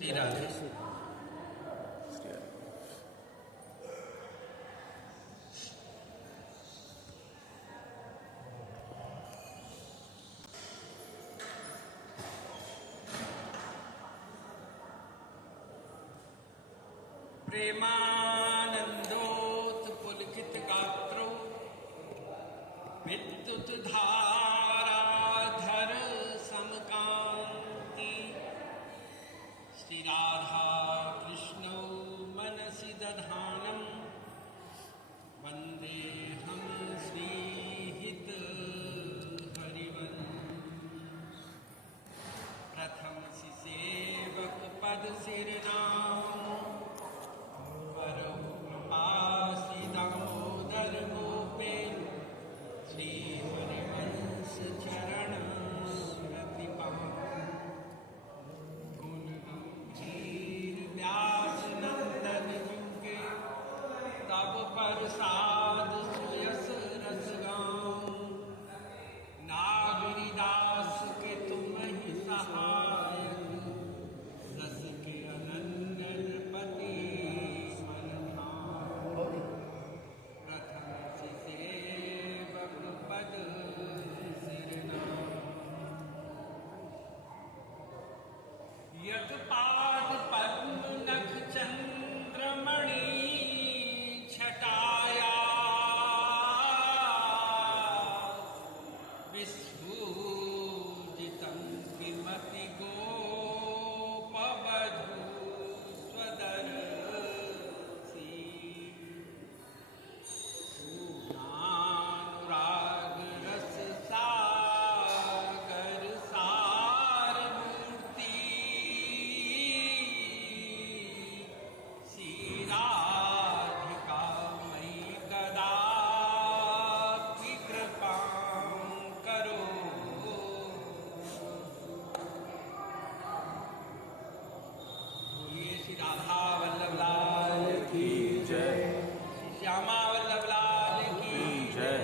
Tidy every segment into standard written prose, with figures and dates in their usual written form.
राधे। प्रेमानंदोत्पुलकित गात्रो विद्युत धाराधर समकांति श्री राधा कृष्णौ मनसि दधानं वन्देऽहं श्रीहित हरिवंश। प्रथम सि सेवक पद सिरनाम कृपासी दामोदर गोपेन श्री हरिवंश चरण प्रतिपान गुण गंभीर व्यास नंदन जुगे तब प्रसाद सुयस रस गाऊं नागरी दास के तुम ही सहायक रस के अनन्य पति पद यत पाद पद्म नख चंद्रमणि छटाया विस्फूजितं विमति गोपवधू स्वदर्शी राग रस सागर सार मूर्ति श्री राधिका मयि कदापि कृपां करो। बोलिए श्री राधा वल्लभ लाल की जय, श्री श्यामा वल्लभ लाल की जय,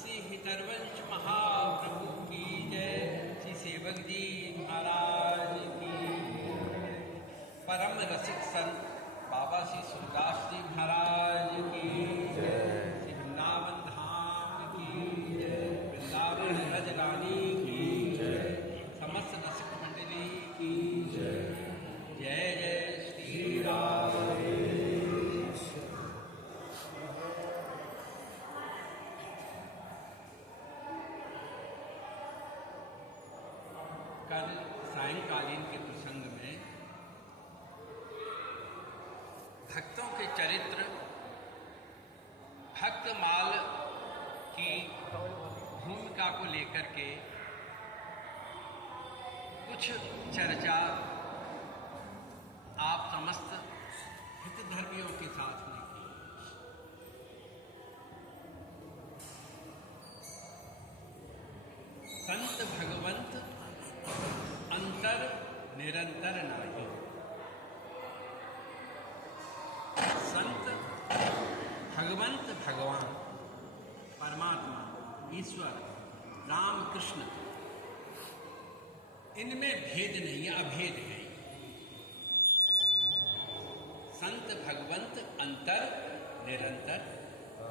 श्री हितरवंश महाप्रभु की जय, श्री सेवक जी महाराज की जय। परम रसिक संत बाबा श्री सूरदास जी महाराज की जय, श्री वृंदावन धाम की जय, वृंदावन रज रानी की जय, समस्त रसिक मंडली की जय। जय जय श्री राधे। कल सायंकालीन के प्रसंग में भक्तों के चरित्र, भक्तमाल की भूमिका को लेकर के कुछ चर्चा आप समस्त हितधर्मियों के साथ में की। संत भगवंत अंतर निरंतर नाही। संत भगवंत भगवान परमात्मा ईश्वर राम कृष्ण, इनमें भेद नहीं है, अभेद है। संत भगवंत अंतर निरंतर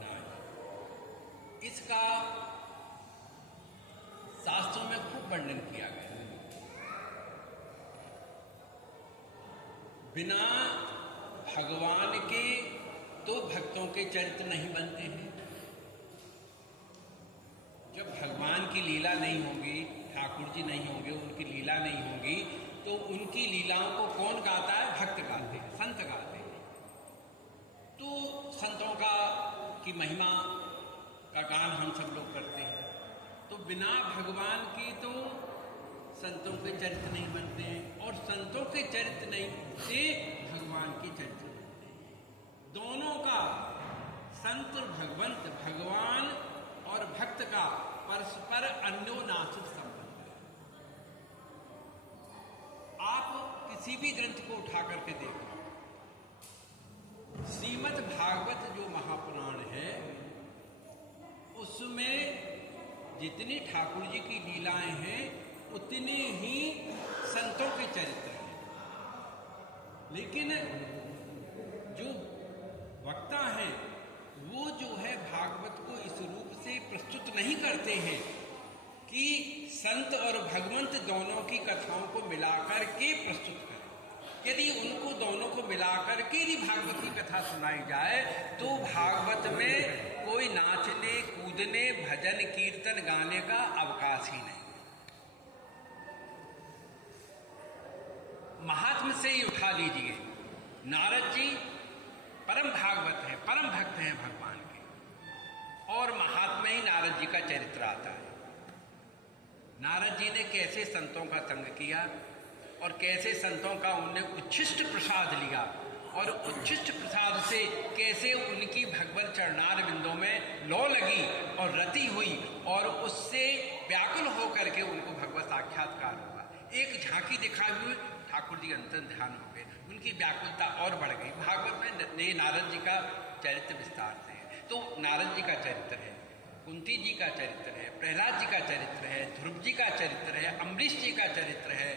नाही। इसका शास्त्रों में खूब वर्णन किया गया है। बिना भगवान के तो भक्तों के चरित्र नहीं बनते हैं। जब भगवान की लीला नहीं होगी, ठाकुर जी नहीं होंगे, उनकी लीला नहीं होगी, तो उनकी लीलाओं को कौन गाता है? भक्त गाते हैं, संत गाते हैं। तो संतों का की महिमा का गान हम सब लोग करते हैं। तो बिना भगवान की तो संतों के चरित्र नहीं बनते हैं, और संतों के चरित्र नहीं से भगवान के चरित्र बनते हैं। दोनों का, संत भगवंत भगवान और भक्त का परस्पर अन्योन्याश्रित संबंध है। आप किसी भी ग्रंथ को उठा करके देखो, श्रीमद् भागवत जो महापुराण है, उसमें जितनी ठाकुर जी की लीलाएं हैं उतने ही संतों के चरित्र हैं। लेकिन जो वक्ता हैं वो जो है भागवत को इस रूप से प्रस्तुत नहीं करते हैं कि संत और भगवंत दोनों की कथाओं को मिलाकर के प्रस्तुत करें। यदि उनको दोनों को मिलाकर के यदि भागवत की कथा सुनाई जाए तो भागवत में कोई नाचने कूदने भजन कीर्तन गाने का अवकाश ही नहीं। महात्म से ही उठा लीजिए, नारद जी परम भागवत हैं, परम भक्त हैं भगवान के, और महात्मा ही नारद जी का चरित्र आता है। नारद जी ने कैसे संतों का संग किया और कैसे संतों का उनने उच्छिष्ट प्रसाद लिया और उच्छिष्ट प्रसाद से कैसे उनकी भगवत चरणार बिंदों में लौ लगी और रति हुई और उससे व्याकुल होकर के उनको भगवत साक्षात्कार हुआ। एक झांकी दिखाई हुई ठाकुर जी अंतर ध्यान हो गए, उनकी व्याकुलता और बढ़ गई। भागवत में नारद जी का चरित्र विस्तार से है। तो नारद जी का चरित्र है, कुंती जी का चरित्र है, प्रहलाद जी का चरित्र है, ध्रुव जी का चरित्र है, अम्बरीश जी का चरित्र है,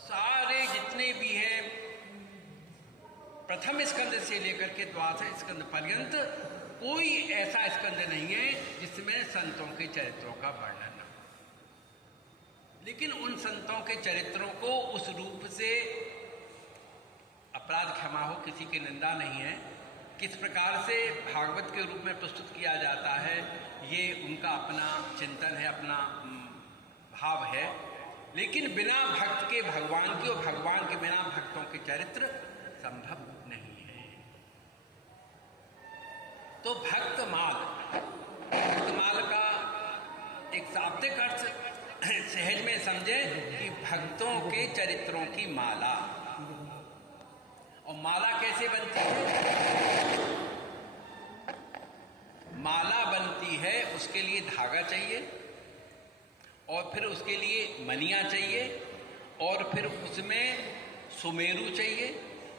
सारे जितने भी हैं प्रथम स्कंद से लेकर के द्वादश स्कंद पर्यंत कोई ऐसा स्कंद नहीं है जिसमें संतों के चरित्रों का वर्णन न हो। लेकिन उन संतों के चरित्रों को उस रूप से, अपराध क्षमा हो, किसी की निंदा नहीं है, किस प्रकार से भागवत के रूप में प्रस्तुत किया जाता है ये उनका अपना चिंतन है, अपना भाव है। लेकिन बिना भक्त के भगवान की और भगवान के बिना भक्तों के चरित्र संभव नहीं है। तो भक्तमाल का एक शाब्दिक अर्थ सहज में समझे कि भक्तों के चरित्रों की माला। और माला कैसे बनती है? माला बनती है, उसके लिए धागा चाहिए और फिर उसके लिए मनिया चाहिए और फिर उसमें सुमेरु चाहिए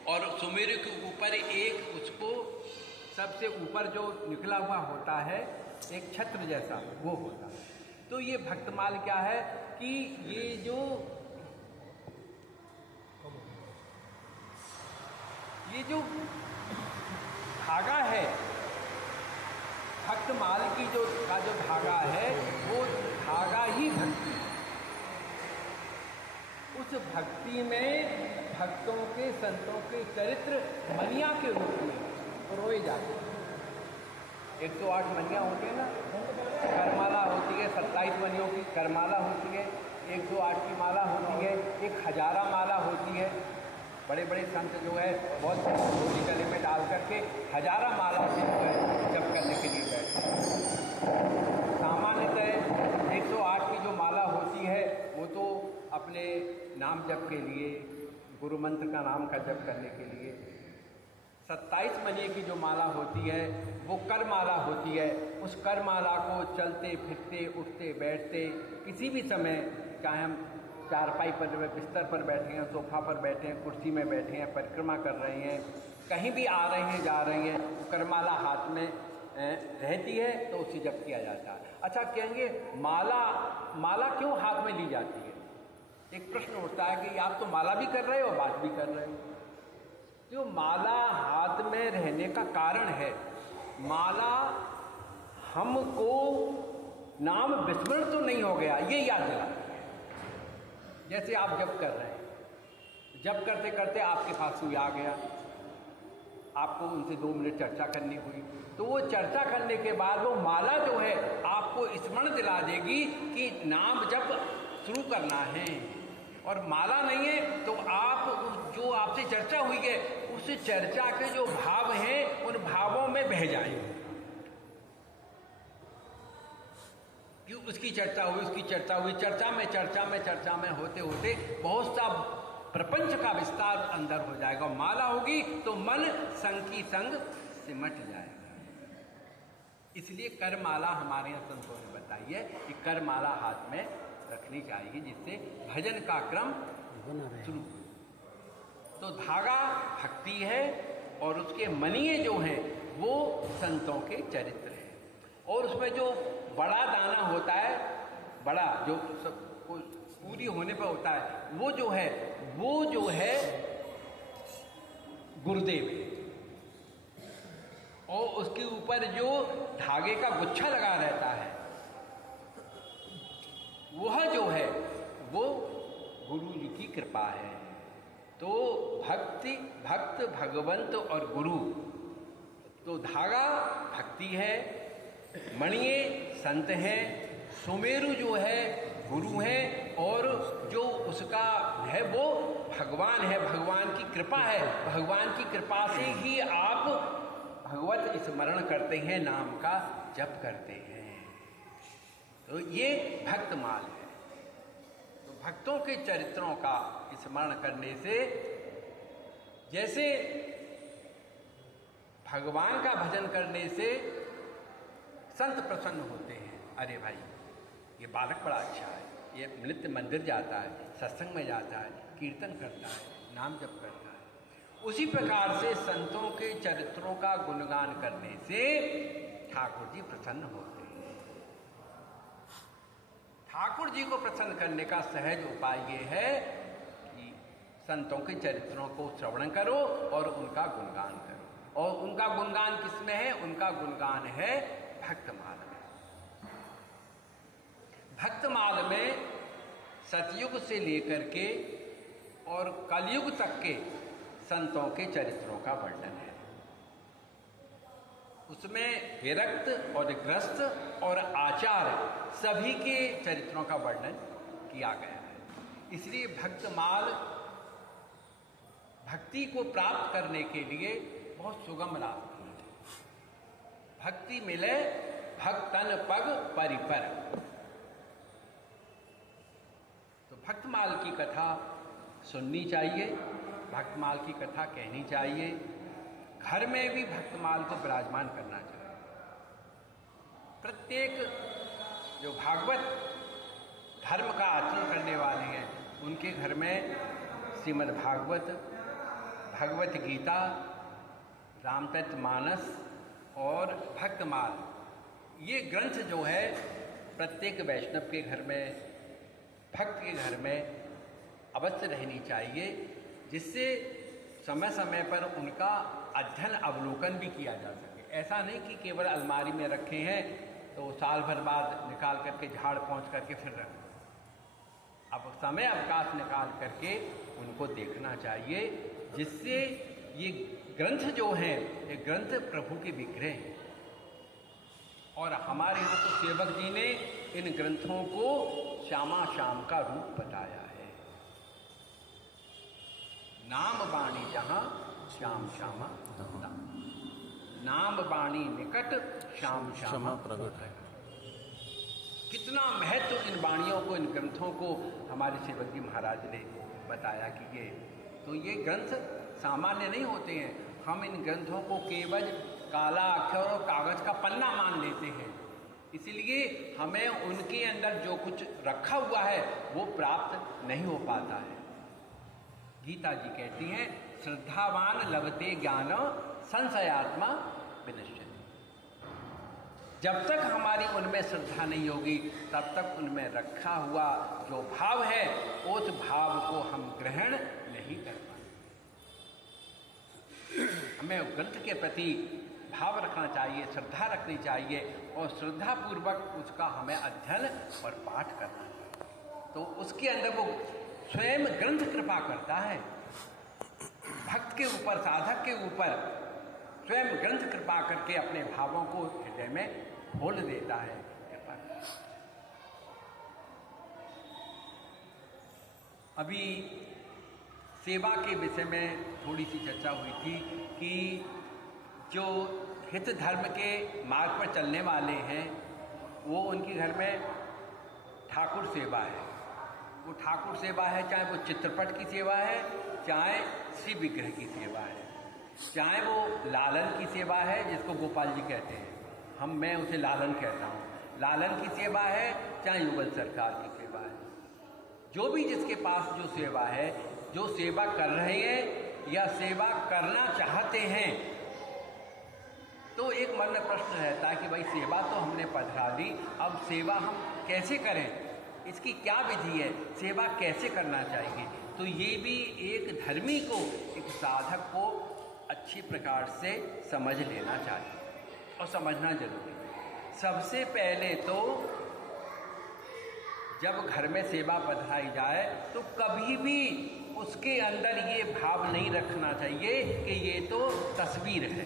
और सुमेरु के ऊपर एक उसको सबसे ऊपर जो निकला हुआ होता है एक छत्र जैसा वो होता है। तो ये भक्तमाल क्या है कि ये जो धागा है, भक्तमाल की जो धागा है वो धागा ही भक्ति है। उस भक्ति में भक्तों के संतों के चरित्र मनिया के रूप में रोए जाते हैं। 108 मनिया होती है ना, करमाला होती है, 27 मनियों की करमाला होती है, 108 की माला होती है, 1000 माला होती है। बड़े बड़े संत जो है बहुत छोटी गले में डाल करके 1000 माला से जो है जप करने के लिए बैठते। सामान्यतः 108 की जो माला होती है वो तो अपने नाम जप के लिए, गुरु मंत्र का नाम का जप करने के लिए। 27 मनिए की जो माला होती है वो कर माला होती है। उस कर माला को चलते फिरते उठते बैठते किसी भी समय, चाहे हम चारपाई पर, बिस्तर पर बैठे हैं, सोफा पर बैठे हैं, कुर्सी में बैठे हैं, परिक्रमा कर रहे हैं, कहीं भी आ रहे हैं जा रहे हैं, करमाला हाथ में रहती है तो उसे जप किया जाता है। अच्छा, कहेंगे माला क्यों हाथ में ली जाती है? एक प्रश्न उठता है कि आप तो माला भी कर रहे हो और बात भी कर रहे हो। जो माला हाथ में रहने का कारण है, माला हमको नाम विस्मरण तो नहीं हो गया ये याद दिलाती है। जैसे आप जप कर रहे हैं, जप करते करते आपके पास कोई आ गया, आपको उनसे 2 मिनट चर्चा करनी हुई, तो वो चर्चा करने के बाद वो माला जो है आपको स्मरण दिला देगी कि नाम जप शुरू करना है। और माला नहीं है तो आप जो आपसे चर्चा हुई है उस चर्चा के जो भाव हैं उन भावों में बह जाएंगे। कि उसकी चर्चा हुई, उसकी चर्चा हुई, चर्चा में होते होते बहुत सा प्रपंच का विस्तार अंदर हो जाएगा। माला होगी तो मन संग की संग सिमट जाएगा। इसलिए करमाला हमारे यहाँ संतों ने बताई है कि करमाला हाथ में रखनी चाहिए जिससे भजन का क्रम शुरू। तो धागा भक्ति है और उसके मनिये जो हैं वो संतों के चरित्र हैं। और उसमें जो बड़ा दाना होता है, बड़ा जो सब पूरी होने पर होता है, वो जो है गुरुदेव है, और उसके ऊपर जो धागे का गुच्छा लगा रहता है वह जो है वो गुरु जी की कृपा है। तो भक्त भगवंत और गुरु, तो धागा भक्ति है, मणिये संत है, सुमेरु जो है गुरु है, और जो उसका है वो भगवान है, भगवान की कृपा है। भगवान की कृपा से ही आप भगवत स्मरण करते हैं, नाम का जप करते हैं। तो ये भक्तमाल है। तो भक्तों के चरित्रों का स्मरण करने से जैसे भगवान का भजन करने से संत प्रसन्न होते हैं, अरे भाई ये बालक बड़ा अच्छा है, ये नित्य मंदिर जाता है, सत्संग में जाता है, कीर्तन करता है, नाम जप करता है। उसी प्रकार से संतों के चरित्रों का गुणगान करने से ठाकुर जी प्रसन्न होते हैं। ठाकुर जी को प्रसन्न करने का सहज उपाय ये है कि संतों के चरित्रों को श्रवण करो और उनका गुणगान करो। और उनका गुणगान किसमें है? उनका गुणगान है भक्तमाल में। भक्तमाल में सतयुग से लेकर के और कलयुग तक के संतों के चरित्रों का वर्णन है। उसमें विरक्त और ग्रस्त और आचार्य सभी के चरित्रों का वर्णन किया गया है। इसलिए भक्तमाल भक्ति को प्राप्त करने के लिए बहुत सुगम रास्ता है। भक्ति मिले भक्तन पग परिपर। तो भक्तमाल की कथा सुननी चाहिए, भक्तमाल की कथा कहनी चाहिए, घर में भी भक्तमाल को विराजमान करना चाहिए। प्रत्येक जो भागवत धर्म का आचरण करने वाले हैं उनके घर में श्रीमद् भागवत, भगवत गीता, रामचरितमानस और भक्तमाल, ये ग्रंथ जो है प्रत्येक वैष्णव के घर में, भक्त के घर में अवश्य रहनी चाहिए, जिससे समय समय पर उनका अध्ययन अवलोकन भी किया जा सके। ऐसा नहीं कि केवल अलमारी में रखे हैं तो साल भर बाद निकाल करके झाड़ पहुँच करके फिर रख। अब समय अवकाश निकाल करके उनको देखना चाहिए, जिससे ये ग्रंथ जो हैं ये ग्रंथ प्रभु के विग्रह हैं। और हमारे यहाँ तो सेवक जी ने इन ग्रंथों को श्यामा श्याम का रूप बताया है। नाम बाणी जहाँ श्याम श्यामा धंधा, नाम बाणी निकट श्याम श्यामा प्रगट है। कितना महत्व इन बाणियों को, इन ग्रंथों को हमारे सेवक जी महाराज ने बताया कि ये ग्रंथ सामान्य नहीं होते हैं। हम इन ग्रंथों को केवल काला अक्षर और कागज का पन्ना मान लेते हैं, इसलिए हमें उनके अंदर जो कुछ रखा हुआ है वो प्राप्त नहीं हो पाता है। गीता जी कहती हैं, श्रद्धावान लभते ज्ञान संशयात्मा विनश्यति। जब तक हमारी उनमें श्रद्धा नहीं होगी तब तक उनमें रखा हुआ जो भाव है उस भाव को हम ग्रहण नहीं कर पाते। हमें ग्रंथ के प्रति भाव रखना चाहिए, श्रद्धा रखनी चाहिए और श्रद्धापूर्वक उसका हमें अध्ययन और पाठ करना चाहिए। तो उसके अंदर वो स्वयं ग्रंथ कृपा करता है भक्त के ऊपर, साधक के ऊपर। स्वयं ग्रंथ कृपा करके अपने भावों को हृदय में खोल देता है। अभी सेवा के विषय में थोड़ी सी चर्चा हुई थी कि जो हित धर्म के मार्ग पर चलने वाले हैं वो उनके घर में ठाकुर सेवा है। वो ठाकुर सेवा है, चाहे वो चित्रपट की सेवा है, चाहे श्री विग्रह की सेवा है, चाहे वो लालन की सेवा है जिसको गोपाल जी कहते हैं, मैं उसे लालन कहता हूँ, लालन की सेवा है, चाहे युगल सरकार की सेवा है। जो भी जिसके पास जो सेवा है, जो सेवा कर रहे हैं या सेवा करना चाहते हैं, तो एक मन में प्रश्न रहता है कि भाई सेवा तो हमने पधरा दी, अब सेवा हम कैसे करें, इसकी क्या विधि है, सेवा कैसे करना चाहिए। तो ये भी एक धर्मी को, एक साधक को अच्छी प्रकार से समझ लेना चाहिए और समझना जरूरी है। सबसे पहले तो जब घर में सेवा पधराई जाए तो कभी भी उसके अंदर ये भाव नहीं रखना चाहिए कि ये तो तस्वीर है।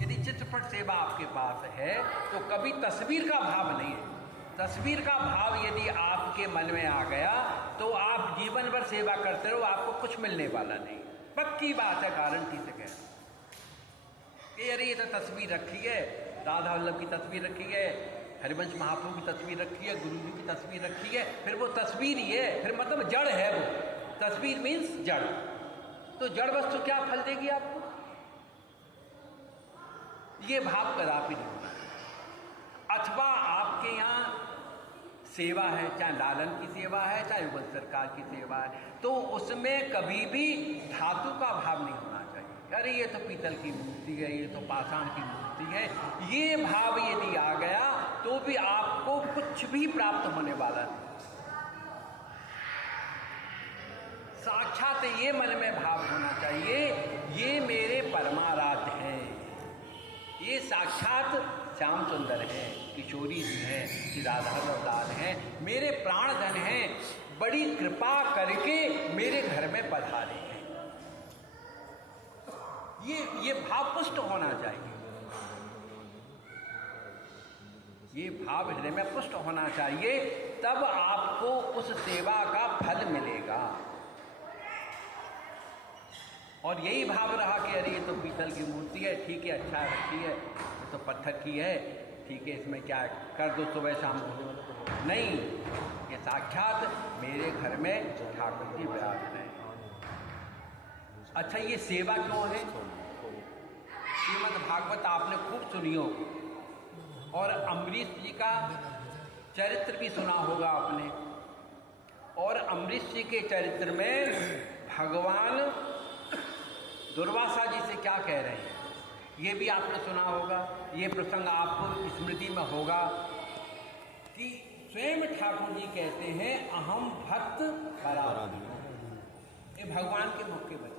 यदि चित्रपट सेवा आपके पास है तो कभी तस्वीर का भाव नहीं है। तस्वीर का भाव यदि आपके मन में आ गया तो आप जीवन भर सेवा करते रहो, आपको कुछ मिलने वाला नहीं। पक्की बात है, गारंटी से कह कि अरे ये तो तस्वीर रखी है, राधा वल्लभ की तस्वीर रखी है, हरिवंश महाप्रभु की तस्वीर रखी है, गुरु जी की तस्वीर रखी है, फिर वो तस्वीर ही है, फिर मतलब जड़ है वो। तस्वीर मीन्स जड़। तो जड़ वस्तु क्या फल देगी आपको? ये भाव कदापि नहीं होना। अथवा आपके यहाँ सेवा है, चाहे लालन की सेवा है, चाहे युगल सरकार की सेवा है, तो उसमें कभी भी धातु का भाव नहीं होना चाहिए। अरे ये तो पीतल की मूर्ति है, ये तो पाषाण की मूर्ति है। ये भाव यदि आ गया तो भी आपको कुछ भी प्राप्त होने वाला नहीं। साक्षात ये मन में भाव होना चाहिए, ये मेरे परमाराध्य हैं, ये साक्षात श्याम सुंदर हैं, किशोरी जी हैं, श्री राधा लाल हैं, मेरे प्राणधन हैं, बड़ी कृपा करके मेरे घर में पधारे हैं। ये भाव पुष्ट होना चाहिए। ये भाव हृदय में पुष्ट होना चाहिए, तब आपको उस सेवा का फल मिलेगा। और यही भाव रहा कि अरे ये तो पीतल की मूर्ति है, ठीक है, अच्छा रखी है, ये तो पत्थर की है, ठीक है, इसमें क्या है, कर दो सुबह शाम को। नहीं, ये साक्षात मेरे घर में ठाकुर जी विराजमान है। अच्छा, ये सेवा क्यों है? श्रीमद् भागवत आपने खूब सुनी हो और अम्बरीश जी का चरित्र भी सुना होगा आपने। और अम्बरीश जी के चरित्र में भगवान दुर्वासा जी से क्या कह रहे हैं ये भी आपने सुना होगा। ये प्रसंग आपको स्मृति में होगा कि स्वयं ठाकुर जी कहते हैं अहम भक्त पराधीन। ये भगवान के मुख के वचन।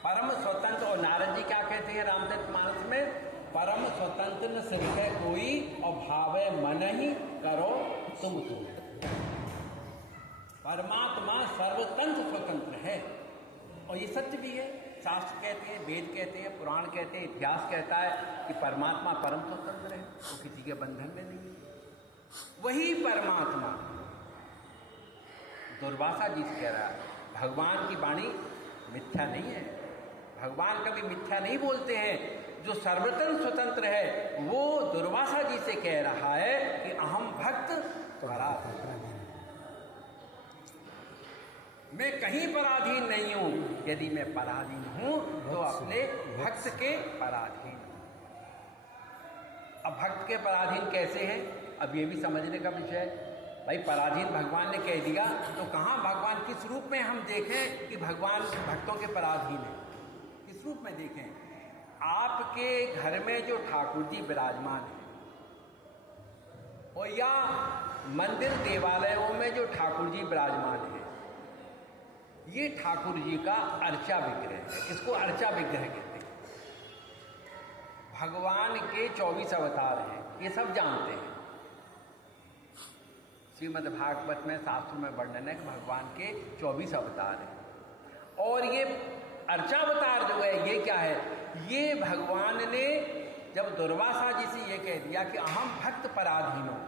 परम स्वतंत्र, और नारद जी क्या कहते हैं रामचरितमानस में, परम स्वतंत्र न सिखे कोई और भावे मन ही करो तुम तो। परमात्मा सर्वतंत्र स्वतंत्र है और ये सत्य भी है। शास्त्र कहते हैं, वेद कहते हैं, पुराण कहते हैं, इतिहास कहता है कि परमात्मा परम स्वतंत्र है, वो किसी के बंधन में नहीं है। वही परमात्मा दुर्वासा जी से कह रहा है भगवान की वाणी मिथ्या नहीं है, भगवान कभी मिथ्या नहीं बोलते हैं। जो सर्वतंत्र स्वतंत्र है वो दुर्वासा जी से कह रहा है कि अहम भक्त पराधीन, मैं कहीं पराधीन नहीं हूं। यदि मैं पराधीन हूं तो अपने भक्त के पराधीन। अब भक्त के पराधीन कैसे हैं, अब ये भी समझने का विषय है। भाई पराधीन भगवान ने कह दिया तो कहाँ भगवान किस रूप में हम देखें कि भगवान भक्तों के पराधीन है, किस रूप में देखें? आपके घर में जो ठाकुर जी विराजमान है और या मंदिर देवालयों में जो ठाकुर जी विराजमान है, ये ठाकुर जी का अर्चा विग्रह है। इसको अर्चा विग्रह कहते हैं। भगवान के 24 अवतार हैं, ये सब जानते हैं। श्रीमद् भागवत में शास्त्र में वर्णन है कि भगवान के 24 अवतार हैं। और ये अर्चावतार जो है ये क्या है, ये भगवान ने जब दुर्वासा जी से ये कह दिया कि अहम भक्त पराधीन हो,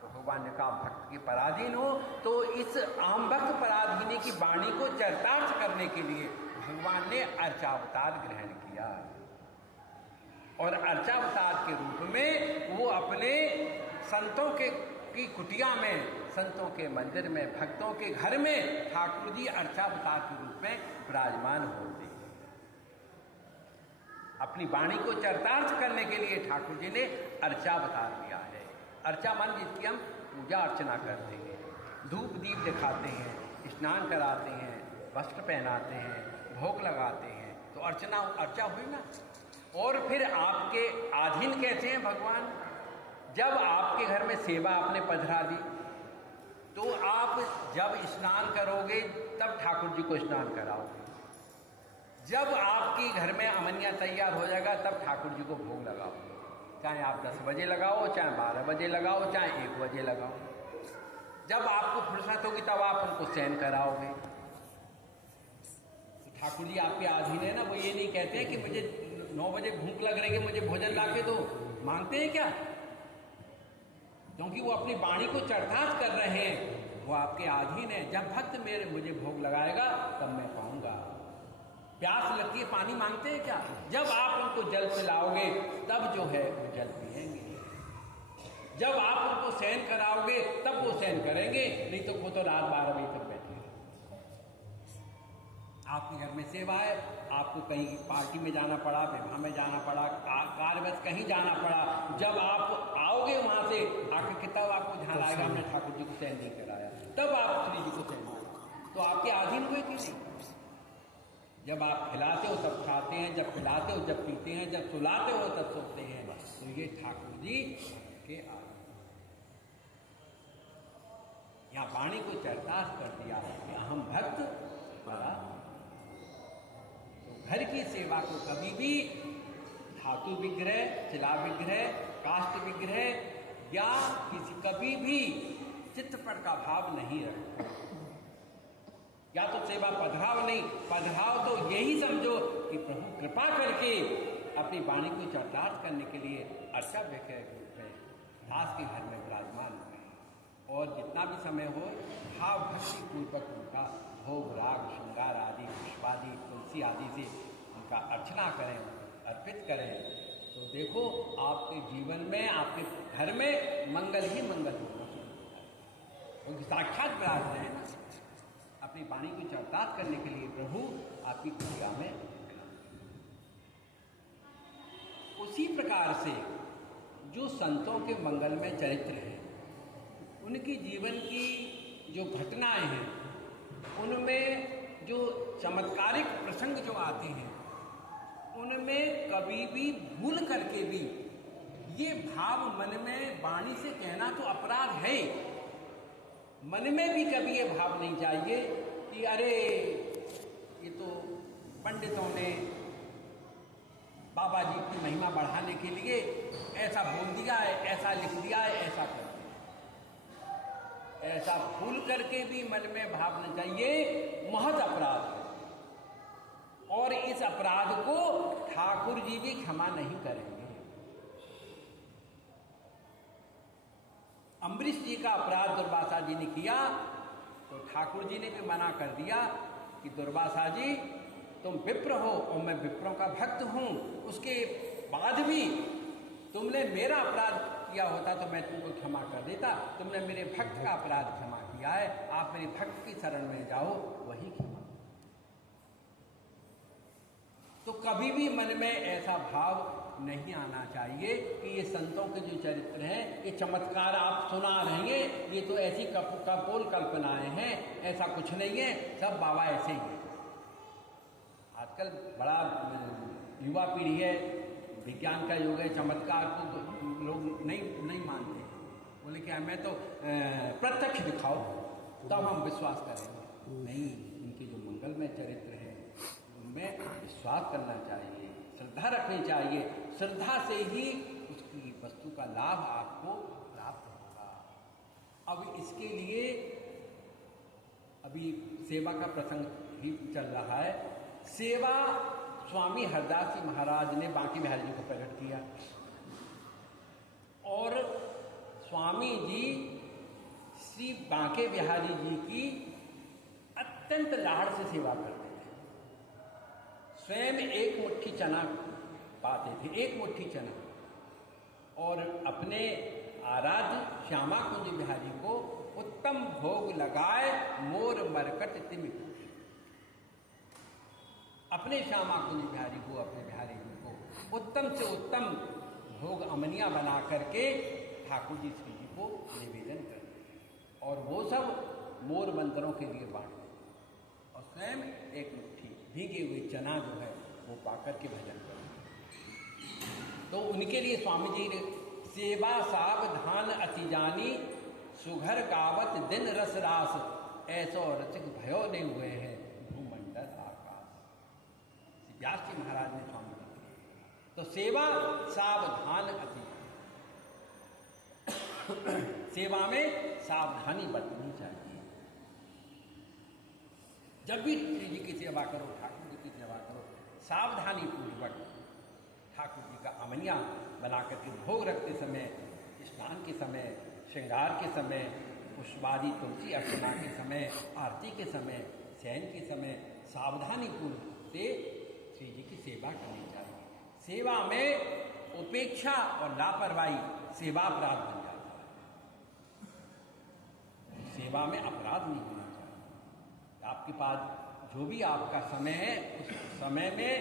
तो भगवान ने कहा भक्त के पराधीन हो, तो इस अहम भक्त पराधीनी की वाणी को चरितार्थ करने के लिए भगवान ने अर्चावतार ग्रहण किया। और अर्चावतार के रूप में वो अपने संतों की कुटिया में, संतों के मंदिर में, भक्तों के घर में ठाकुर जी अर्चावतार के रूप में विराजमान होते हैं। अपनी वाणी को चरितार्थ करने के लिए ठाकुर जी ने अर्चावतार दिया है। अर्चा मन जिसकी हम पूजा अर्चना करते हैं, धूप दीप दिखाते हैं, स्नान कराते हैं, वस्त्र पहनाते हैं, भोग लगाते हैं, तो अर्चा हुई ना। और फिर आपके अधीन कैसे हैं भगवान? जब आपके घर में सेवा आपने पधरा दी, तो आप जब स्नान करोगे तब ठाकुर जी को स्नान कराओगे। जब आपके घर में अमनिया तैयार हो जाएगा तब ठाकुर जी को भोग लगाओगे। चाहे आप 10 बजे लगाओ, चाहे 12 बजे लगाओ, चाहे 1 बजे लगाओ। जब आपको फुर्सत होगी तब आप उनको शयन कराओगे। तो ठाकुर जी आपके अधीन है ना, वो ये नहीं कहते हैं कि मुझे 9 बजे भूख लग रही है, मुझे भोजन ला के दो। मांगते हैं क्या? क्योंकि वो अपनी वाणी को चरितार्थ कर रहे हैं, वो आपके अधीन है। जब भक्त मुझे भोग लगाएगा तब मैं पाऊंगा। प्यास लगती है, पानी मांगते हैं क्या? जब आप उनको जल पिलाओगे तब जो है वो जल पिएंगे। जब आप उनको शयन कराओगे तब वो शयन करेंगे, नहीं तो वो तो रात 12 बजे तक बैठे। आपके घर में सेवा है, आपको कहीं पार्टी में जाना पड़ा, विवाह में जाना पड़ा, कार्यवश कहीं जाना पड़ा, जब आप आओगे वहां से आकर के तब आपको ध्यान आएगा हमने ठाकुर जी को शयन नहीं कराया, तब आप श्री जी को शयन कराएंगे। तो आपके अधीन हुए कि नहीं? जब आप खिलाते हो तब खाते हैं, जब पिलाते हो जब पीते हैं, जब सुलाते हो तब सोते हैं। तो ये ठाकुर जी के यहाँ वाणी को चरितार्थ कर दिया कि अहम भक्त बड़ा। तो घर की सेवा को कभी भी धातु विग्रह, शिला विग्रह, काष्ठ विग्रह या कभी भी चित्रपट का भाव नहीं रखो। या तो सेवा पधराव नहीं, पधराव तो यही समझो कि प्रभु कृपा करके अपनी वाणी को चरितार्थ करने के लिए अर्चा विग्रह के रूप में दास के घर में विराजमान हुए, और जितना भी समय हो भाव भक्ति पूर्वक उनका भोग राग श्रृंगार आदि पुष्पादि तुलसी आदि से उनका अर्चना करें, अर्पित करें। तो देखो आपके जीवन में, आपके घर में मंगल ही मंगल होना चाहिए, क्योंकि साक्षात विराज रहे हैं ना। अपनी वाणी को चरितार्थ करने के लिए प्रभु आपकी कुटिया में। उसी प्रकार से जो संतों के मंगल में चरित्र हैं, उनकी जीवन की जो घटनाएं हैं, उनमें जो चमत्कारिक प्रसंग जो आते हैं, उनमें कभी भी भूल करके भी ये भाव मन में वाणी से कहना तो अपराध है। मन में भी कभी ये भाव नहीं चाहिए कि अरे ये तो पंडितों ने बाबा जी की महिमा बढ़ाने के लिए ऐसा बोल दिया है, ऐसा लिख दिया है, ऐसा कर दिया। ऐसा भूल करके भी मन में भाव न चाहिए, महत अपराध है। और इस अपराध को ठाकुर जी भी क्षमा नहीं करेंगे। अम्बरीश जी का अपराध दुर्वासा जी ने किया तो ठाकुर जी ने भी मना कर दिया कि दुर्वासा जी तुम विप्र हो और मैं विप्रों का भक्त हूं, उसके बाद भी तुमने मेरा अपराध किया होता तो मैं तुमको क्षमा कर देता। तुमने मेरे भक्त का अपराध क्षमा किया है, आप मेरे भक्त की शरण में जाओ, वही क्षमा। तो कभी भी मन में ऐसा भाव नहीं आना चाहिए कि ये संतों के जो चरित्र हैं, ये चमत्कार आप सुना रहे हैं, ये तो ऐसी कपोल कल्पनाएं हैं, ऐसा कुछ नहीं है, सब बाबा ऐसे ही है। आजकल बड़ा युवा पीढ़ी है, विज्ञान का युग है, चमत्कार को लोग नहीं मानते। बोले कि हमें तो प्रत्यक्ष दिखाओ तब हम विश्वास करेंगे। नहीं, इनके जो मंगलमय चरित्र है उनमें विश्वास करना चाहिए, श्रद्धा रखनी चाहिए। श्रद्धा से ही उसकी वस्तु का लाभ आपको प्राप्त होगा। अब इसके लिए अभी सेवा का प्रसंग ही चल रहा है। सेवा स्वामी हरदास जी महाराज ने बांके बिहारी जी को प्रकट किया, और स्वामी जी श्री बांके बिहारी जी की अत्यंत लाड़ से सेवा करते थे। स्वयं एक मुट्ठी चना पाते थे, एक मुट्ठी चना, और अपने आराध्य श्यामा कुंज बिहारी को उत्तम भोग लगाए मोर मरकट तिमिर। अपने श्यामा कुंज बिहारी को, अपने बिहारी जी को उत्तम से उत्तम भोग अमनिया बना करके ठाकुर जी श्री जी को निवेदन करते, और वो सब मोर बंदरों के लिए बांटते, और स्वयं एक मुट्ठी भीगे हुए चना जो है वो पाकर के भजन करते। तो उनके लिए स्वामी जी ने सेवा सावधान अति जानी सुघर गावत दिन रस रास, ऐसो रसिक भयो ने हुए हैं भूमंडल आकाश। व्यास जी महाराज ने स्वामी जी तो सेवा सावधान अति, सेवा में सावधानी बरतनी चाहिए। जब भी श्री जी की सेवा करो, ठाकुर जी की सेवा करो, सावधानी पूर्वक ठाकुर जी का अमनिया बना करके भोग रखते समय, स्नान के समय, श्रृंगार के समय, पुष्पादि तुलसी अर्चना के समय, आरती के समय, शयन के समय सावधानी पूर्वक से श्री जी की सेवा करनी चाहिए। सेवा में उपेक्षा और लापरवाही सेवा अपराध बन जाता है। सेवा में अपराध नहीं होना चाहिए। आपके पास जो भी आपका समय है, उस समय में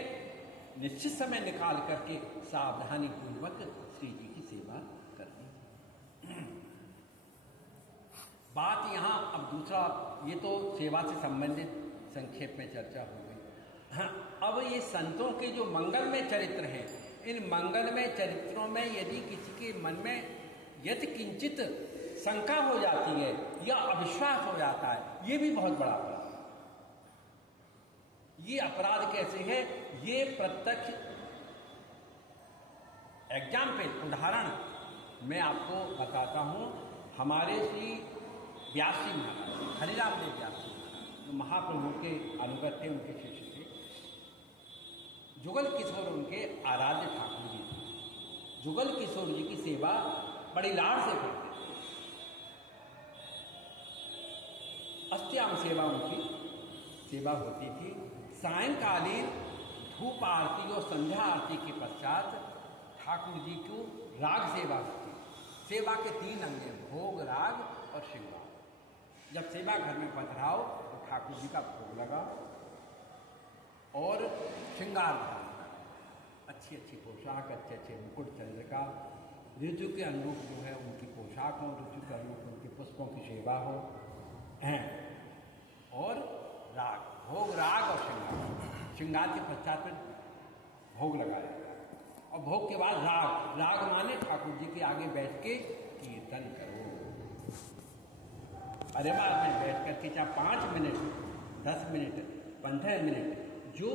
निश्चित समय निकाल करके सावधानी पूर्वक श्री जी की सेवा करनी। बात यहाँ अब दूसरा, ये तो सेवा से संबंधित संक्षेप में चर्चा हो गई। हाँ, अब ये संतों के जो मंगलमय चरित्र हैं, इन मंगलमय चरित्रों में यदि किसी के मन में यदि किंचित शंका हो जाती है या अविश्वास हो जाता है, ये भी बहुत बड़ा अपराध। ये अपराध कैसे है? ये प्रत्यक्ष एग्जाम्पल, उदाहरण मैं आपको बताता हूँ। हमारे श्री व्यास जी महाराज, हरिराम देव व्यास जी महाराज, जो महाप्रभु के अनुगत थे, उनके शिष्य थे। जुगल किशोर उनके आराध्य ठाकुर जी थे। जुगल किशोर जी की सेवा बड़ी लाड़ से करते थे। अस्त्याम सेवा उनकी सेवा होती थी। सायंकालीन धूप आरती और संध्या आरती के पश्चात ठाकुर जी को राग सेवा होती। सेवा के 3 अंग हैं, भोग, राग और श्रृंगार। जब सेवा घर में पधराओ तो ठाकुर जी का भोग लगाओ और श्रृंगार धारण, अच्छी अच्छी पोशाक, अच्छे अच्छे मुकुट, चंद्रिका, ऋतु के अनुरूप जो है उनकी पोशाक हो, ऋतु के अनुरूप उनके पुष्पों की सेवा हो, और राग, भोग, राग और श्रृंगार। श्रृंगार के पश्चात फिर भोग लगाया और भोग के बाद राग। राग माने ठाकुर जी के आगे बैठ के कीर्तन करो। परिवार में बैठ कर के चाहे 5 मिनट, 10 मिनट, 15 मिनट, जो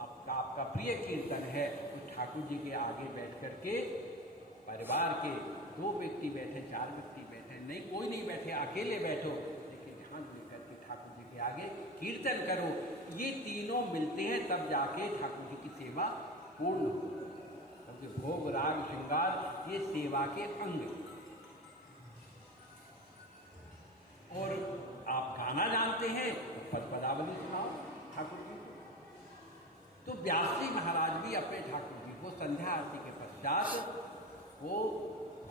आपका प्रिय कीर्तन है, तो ठाकुर जी के आगे बैठ कर के, परिवार के 2 व्यक्ति बैठे, 4 व्यक्ति बैठे, नहीं कोई नहीं बैठे, अकेले बैठो, लेकिन ध्यान देकर के ठाकुर जी के आगे कीर्तन करो। ये तीनों मिलते हैं तब जाके ठाकुर जी की सेवा पूर्ण हो। क्योंकि भोग, राग, श्रृंगार ये सेवा के अंग। और आप गाना जानते हैं तो पद पदावली सुनाओ ठाकुर जी। तो व्यास जी महाराज भी अपने ठाकुर जी को संध्या आरती के पश्चात, वो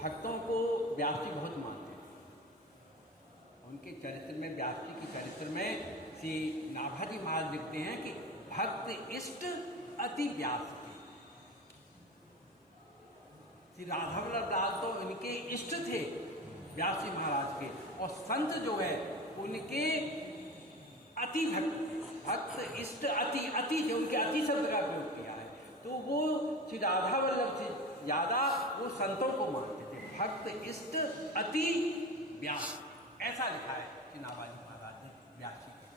भक्तों को व्यास जी बहुत मानते हैं। उनके चरित्र में, व्यास जी के चरित्र में श्री नाभाजी महाराज लिखते हैं कि भक्त इष्ट अति व्यास थे। श्री राधावल्लभ दास तो इनके इष्ट थे व्यास जी महाराज के, और संत जो है उनके अति भक्त इष्ट अति, अति थे, उनके अति शब्द का प्रयोग किया है। तो वो श्री राधावल्लभ से ज्यादा वो संतों को मानते थे। भक्त इष्ट अति व्यास, ऐसा लिखा है श्री नाभाजी महाराज ने व्यास जी के।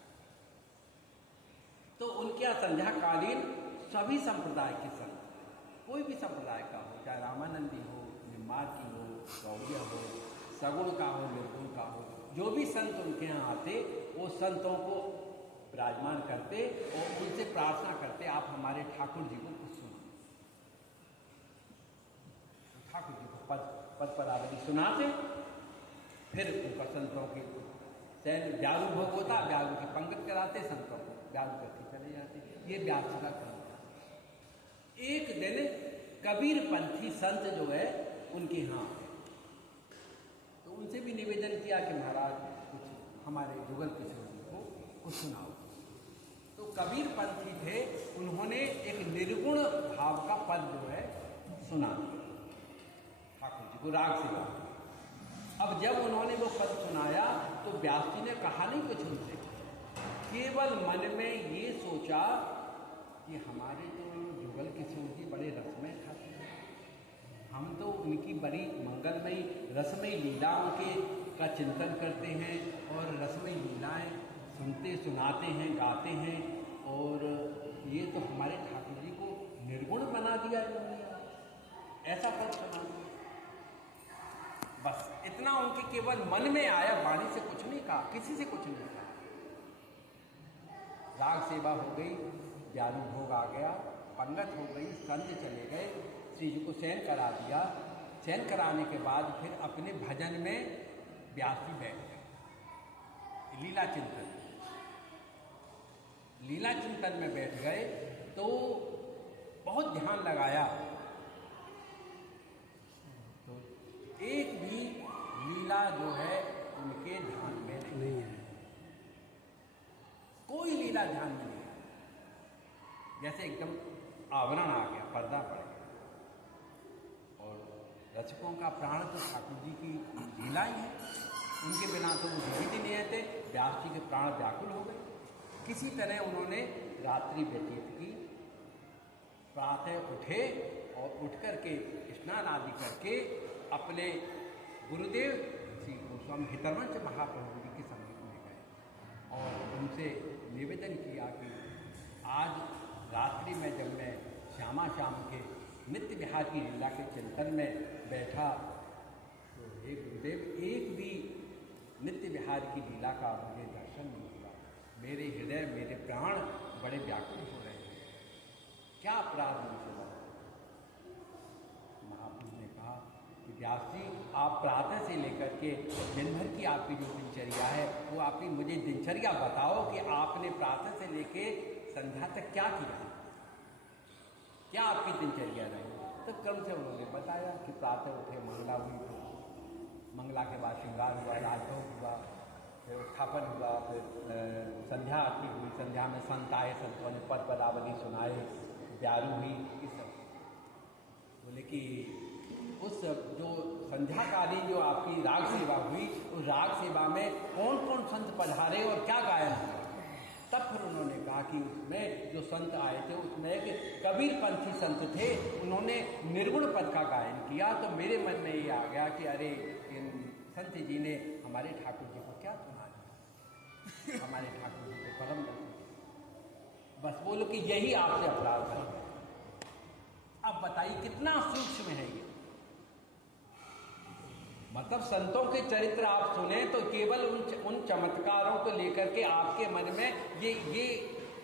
तो उनके यहाँ संध्याकालीन सभी संप्रदाय के संत, कोई भी संप्रदाय का हो, चाहे रामानंदी हो, निम्बार्की हो, गौड़िया हो, सगुण का हो, निर्गुण का हो, जो भी संत उनके यहाँ आते, वो संतों को विराजमान करते और उनसे प्रार्थना करते, आप हमारे ठाकुर जी को कुछ सुनाओ। ठाकुर जी को पद पदावली सुनाते, फिर उनका संतों के सैन व्यालु भोग होता, व्यालु की पंगत कराते, संतों को व्यालु करके चले जाते। ये व्यास का काम था। एक दिन कबीर पंथी संत जो है उनके यहाँ, तो उनसे भी निवेदन किया कि महाराज कुछ हमारे जुगल किशोर जी को कुछ सुनाओ। तो कबीर पंथी थे, उन्होंने एक निर्गुण भाव का पद जो है सुना दिया ठाकुर जी को राग से गा। अब जब उन्होंने वो पद सुनाया तो व्यास जी ने कहा नहीं कुछ उनसे, केवल मन में ये सोचा कि हमारे तो जुगल किशोर जी बड़े रसमय ठाकुर हैं, हम तो उनकी बड़ी मंगलमयी रसमयी लीलाओं के का चिंतन करते हैं और रसमयी लीलाएँ सुनते सुनाते हैं, गाते हैं। और ये तो हमारे ठाकुर जी को निर्गुण बना दिया इन्होंने, ऐसा पद सुना दिया। बस इतना उनके केवल मन में आया, वाणी से कुछ नहीं कहा, किसी से कुछ नहीं कहा। राग सेवा हो गई, ब्यालू भोग आ गया, पंगत हो गई, संत चले गए, श्री जी को शयन करा दिया। शयन कराने के बाद फिर अपने भजन में व्यास जी बैठ गए, लीला चिंतन में बैठ गए। तो बहुत ध्यान लगाया तो एक भी लीला जो है उनके ध्यान में नहीं है, कोई लीला ध्यान में नहीं है। जैसे एकदम आवरण आ गया, पर्दा पड़ गया। और रचकों का प्राण तो ठाकुर जी की लीला ही है, उनके बिना तो वो जीवित ही नहीं रहते। व्यास जी के प्राण व्याकुल हो गए। किसी तरह उन्होंने रात्रि व्यतीत की, प्रातः उठे और उठ करके स्नान आदि करके अपने गुरुदेव श्री गोस्वामी हितवंश महाप्रभु जी के समीप में गए और उनसे निवेदन किया कि आज रात्रि में जब मैं श्यामा श्याम के नित्य विहार की लीला के चिंतन में बैठा तो हे गुरुदेव, एक भी नित्य विहार की लीला का मुझे दर्शन नहीं हुआ। मेरे हृदय, मेरे प्राण बड़े व्याकुल हो रहे हैं, क्या अपराध मुझसे हुआ? महापुरुष ने कहा कि व्यास जी, आप प्रातः से लेकर के दिन भर की आपकी जो दिनचर्या है वो आपकी मुझे दिनचर्या बताओ कि आपने प्रातः से लेके संध्या तक क्या किया, क्या आपकी दिनचर्या रही। तो क्रम से उन्होंने बताया कि प्रातः उठे, मंगला हुई, मंगला के बाद श्रृंगार हुआ, राजभोग हुआ, फिर उत्थापन हुआ, फिर संध्या आरती हुई, संध्या में संत आए, संतों ने पद पदावली सुनाए, ब्यारू हुई, ये सब। बोले कि उस जो संध्याकालीन जो आपकी राग सेवा हुई, उस राग सेवा में कौन कौन संत पधारे और क्या गायन हुआ। तब फिर उन्होंने कहा कि उसमें जो संत आए थे उसमें एक कबीरपंथी संत थे, उन्होंने निर्गुण पद का गायन किया। तो मेरे मन में ये आ गया कि अरे इन संत जी ने हमारे ठाकुर जी को क्या सुना दिया, हमारे ठाकुर जी को परम बस बोलो कि यही आपसे अपराध है। अब बताइए कितना सूक्ष्म है ये। मतलब संतों के चरित्र आप सुने तो केवल उन चमत्कारों को लेकर के आपके मन में ये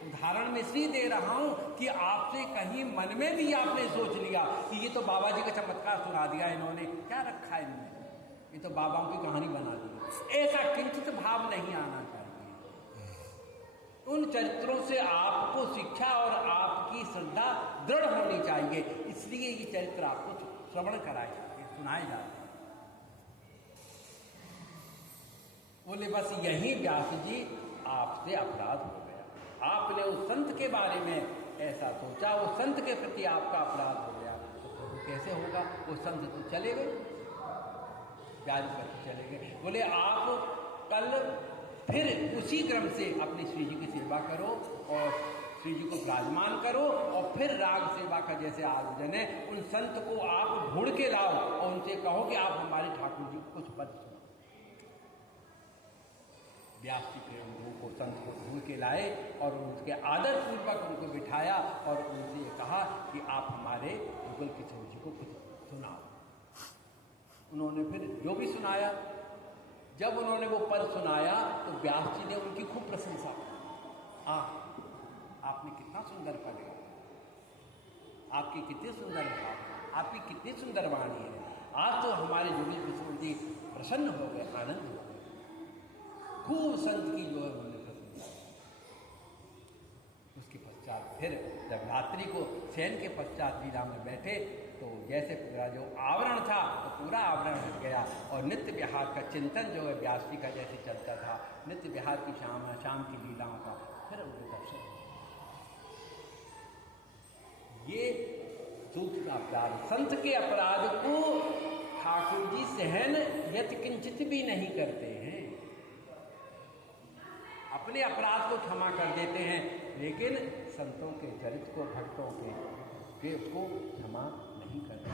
उदाहरण में इसलिए दे रहा हूं कि आपसे कहीं मन में भी आपने सोच लिया कि ये तो बाबा जी का चमत्कार सुना दिया इन्होंने, क्या रखा है इन्होंने, ये तो बाबाओं की कहानी बना दी। ऐसा किंचित भाव नहीं आना चाहिए। उन चरित्रों से आपको शिक्षा और आपकी श्रद्धा दृढ़ होनी चाहिए, इसलिए ये चरित्र आपको श्रवण कराए जाते, सुनाए जाते। बोले बस यही व्यास जी आपसे अपराध हो गया, आपने उस संत के बारे में ऐसा सोचा, वो संत के प्रति आपका अपराध हो गया। तो कैसे होगा, वो संत तो चले गए, व्याज पर चले गए। बोले आप कल फिर उसी क्रम से अपनी श्री जी की सेवा करो और श्री जी को विराजमान करो और फिर राग सेवा का जैसे आयोजन है उन संत को आप ढूंढ के लाओ और उनसे कहो कि आप हमारे ठाकुर जी को कुछ पद सुनो। व्यास जी फिर उन को संत को ढूंढ के लाए और उनके आदर पूर्वक उनको बिठाया और उनसे ये कहा कि आप हमारे युगल किशोर जी को कुछ सुनाओ। उन्होंने फिर जो भी सुनाया, जब उन्होंने वो पद सुनाया तो व्यास जी ने उनकी खूब प्रशंसा की। आपने कितना सुंदर पद है, आपकी कितनी सुंदर भाव, आपकी कितनी सुंदर वाणी है। आज तो हमारे युगल किशोर जी प्रसन्न हो गए, आनंद हो गए, खूब संत की जो है उन्होंने प्रशंसा। उसके पश्चात फिर जब रात्रि को शयन के पश्चात लीला में बैठे तो जैसे पूरा जो आवरण था तो पूरा आवरण हट गया और नित्य विहार का चिंतन जो है व्यास जी का जैसे चलता था, नित्य विहार की शाम की लीलाओं का फिर उनके दर्शन। ये सूक्ष्म अपराध, संत के अपराध को ठाकुर जी सहन यत्किंचित भी नहीं करते हैं। अपने अपराध को क्षमा कर देते हैं लेकिन संतों के चरित्र को, भक्तों के उसको क्षमा नहीं करते।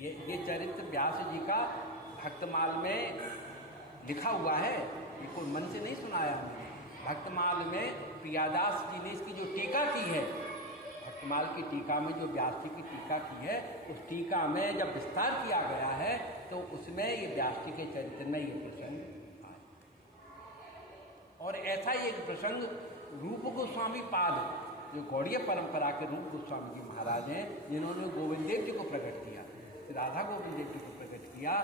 ये चरित्र व्यास जी का भक्तमाल में लिखा हुआ है, ये कोई मन से नहीं सुनाया हमने। भक्तमाल में प्रियादास जी ने इसकी जो टीका की है, भक्तमाल की टीका में जो व्यास जी की टीका की है, उस टीका में जब विस्तार किया गया है तो उसमें ये व्यास जी के चरित्र में ये प्रसंग आए। और ऐसा ही एक प्रसंग रूप गोस्वामी पाद, जो गौड़ीय परंपरा के रूप गोस्वामी जी महाराज हैं, जिन्होंने गोविंद देव जी को प्रकट किया, राधा गोविंद देव जी को प्रकट किया,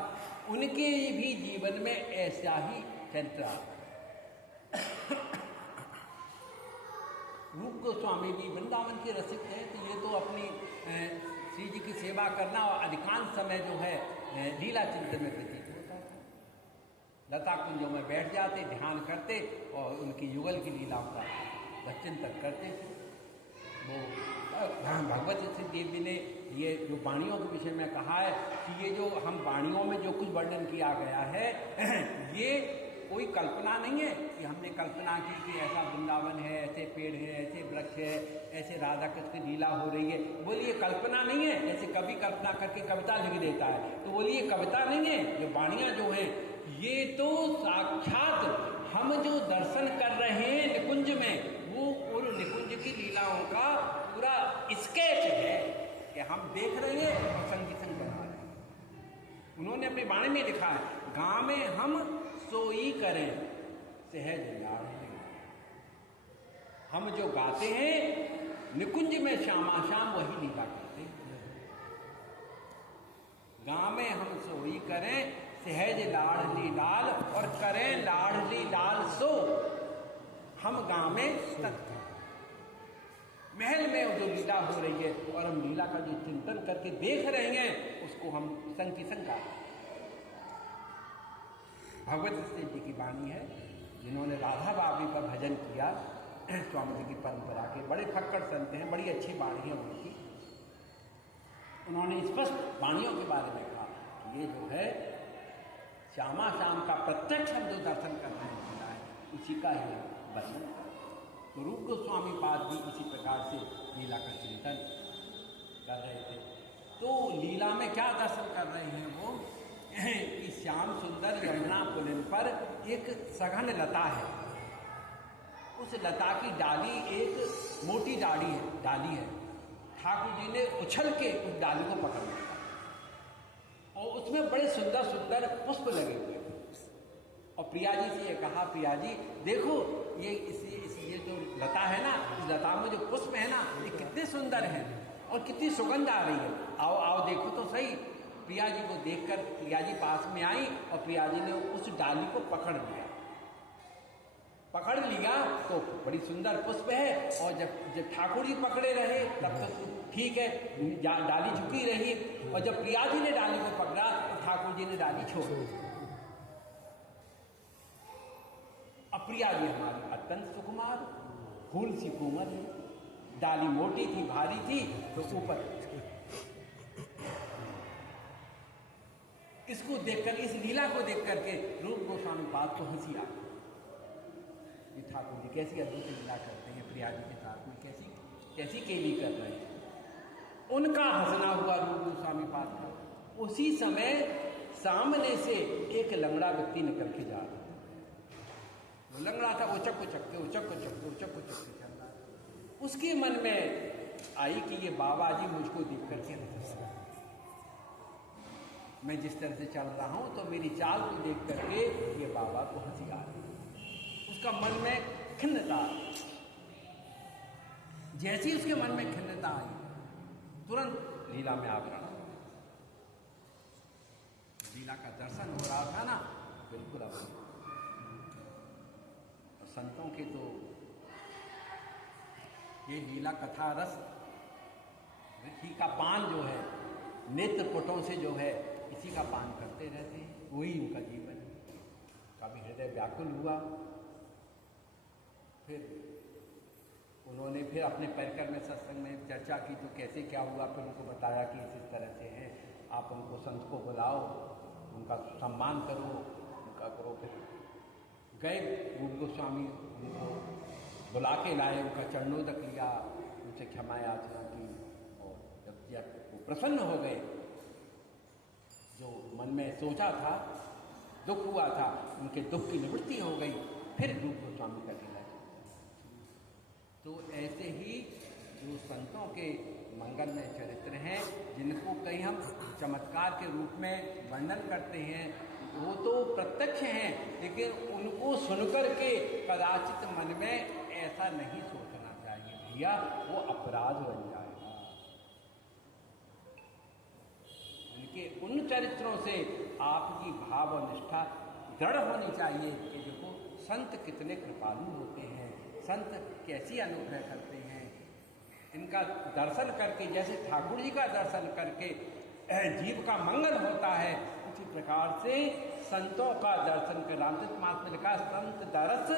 उनके भी जीवन में ऐसा ही चरित्र आता। रूप गोस्वामी जी वृंदावन के रसिक हैं, तो ये तो अपनी श्री जी की सेवा करना और अधिकांश समय जो है लीला चिंतन में व्यतीत होता था। लता कुंजों में बैठ जाते, ध्यान करते और उनकी युगल की लीलाओं का चिंतन करते थे। वो भगवत श्री देव जी ने ये जो वाणियों के विषय में कहा है कि ये जो हम वाणियों में जो कुछ वर्णन किया गया है ये कोई कल्पना नहीं है कि हमने कल्पना की कि ऐसा वृंदावन है, ऐसे पेड़ है, ऐसे वृक्ष है, ऐसे राधा कृष्ण की लीला हो रही है। बोलिए कल्पना नहीं है, जैसे कभी कल्पना करके कविता लिख देता है, तो बोलिए कविता नहीं है। ये वाणियाँ जो हैं ये तो साक्षात हम जो दर्शन कर रहे हैं निकुंज में, वो उन निकुंज की लीलाओं का पूरा स्केच है कि हम देख रहे हैं और संग संग बना रहे हैं। उन्होंने अपनी वाणी में लिखा है, गाँव में हम सोई करें सहज लाड़। हम जो गाते हैं निकुंज में श्यामा श्याम वही लीला करते हैं। गाँव में हम सोई करें सहज लाडली लाल और करें लाडली लाल सो। हम गाँव में तत्काल महल में जो लीला हो रही है और हम लीला का जो चिंतन करके देख रहे हैं उसको हम संग की संग गाते हैं। भगवत श्री जी की वाणी है, जिन्होंने राधा बाबी का भजन किया, स्वामी जी की परंपरा के बड़े फक्कड़ संत हैं, बड़ी अच्छी वाणी है उनकी। उन्होंने स्पष्ट वाणियों के बारे में कहा कि ये जो है श्यामा श्याम का प्रत्यक्ष हम जो दर्शन करने मिला है उसी का ही वर्णन। तो रूप गोस्वामी पाद भी इसी प्रकार से लीला का चिंतन कर रहे थे। तो लीला में क्या दर्शन कर रहे हैं वो कि श्याम सुंदर यमुना पुलिन पर एक सघन लता है। उस लता की डाली एक मोटी डाली है। ठाकुर जी ने उछल के उस डाली को पकड़ लिया और उसमें बड़े सुंदर सुंदर पुष्प लगे हुए। और प्रिया जी से ये कहा, प्रिया जी देखो ये जो लता है ना, इस लता में जो पुष्प है ना, ये कितने सुंदर हैं और कितनी सुगंध आ रही है। आओ देखो तो सही। प्रिया जी को देखकर प्रिया जी पास में आई और प्रिया जी ने उस डाली को पकड़ लिया तो बड़ी सुंदर पुष्प है। और जब ठाकुर जी पकड़े रहे तब तो ठीक है, डाली झुकी रही। और जब प्रिया जी ने डाली को पकड़ा तो ठाकुर जी ने डाली छोड़ दी। अब प्रिया जी हमारी अत्यंत सुकुमार, फूल सी कोमल है, डाली मोटी थी, भारी थी तो ऊपर। इसको देखकर, इस लीला को देख करके रूप गोस्वामी पाद को हंसी आ गई। ये ठाकुर जी कैसी अद्भुत लीला करते हैं, प्रिया जी के साथ में कैसी केली कर रहे हैं। उनका हंसना हुआ रूप गोस्वामी पाद का। उसी समय सामने से एक लंगड़ा व्यक्ति निकल के जा रहा था। वो लंगड़ा था, उचक चल रहा। उसके मन में आई कि ये बाबा जी मुझको देख करके हंस रहे हैं। मैं जिस तरह से चल रहा हूं तो मेरी चाल को देख करके ये बाबा को हंसी आ रही। उसका मन में खिन्नता, जैसी उसके मन में खिन्नता आई तुरंत लीला में आवरण, लीला का दर्शन हो रहा था ना, बिल्कुल अब संतों के तो ये लीला कथा रस ऋषि का पान जो है, नेत्र पुटों से जो है इसी का पान करते रहते हैं, वही उनका जीवन है। कभी हृदय व्याकुल हुआ, फिर उन्होंने फिर अपने परिकर में सत्संग में चर्चा की तो कैसे क्या हुआ। फिर उनको बताया कि इस तरह से है, आप उनको संत को बुलाओ, उनका सम्मान करो, उनका करो। फिर गए रूप गोस्वामी, उनको बुला के लाए, उनका चरणोदक लिया, उनसे क्षमा याचना की। और जब वो प्रसन्न हो गए जो मन में सोचा था, दुख हुआ था, उनके दुख की निवृत्ति हो गई, फिर रूप गोस्वामी का लीला चलता। तो ऐसे ही जो संतों के मंगलमय चरित्र हैं, जिनको कहीं हम चमत्कार के रूप में वर्णन करते हैं, वो तो प्रत्यक्ष हैं, लेकिन उनको सुनकर के कदाचित मन में ऐसा नहीं सोचना चाहिए भैया, वो अपराध बन जाएगा। उनके उन चरित्रों से आपकी भाव और निष्ठा दृढ़ होनी चाहिए कि देखो संत कितने कृपालु होते हैं, संत कैसी अनुग्रह करते हैं। इनका दर्शन करके, जैसे ठाकुर जी का दर्शन करके जीव का मंगल होता है, उसी प्रकार से संतों का दर्शन कर, रामचरित मानस में लिखा, संत दरस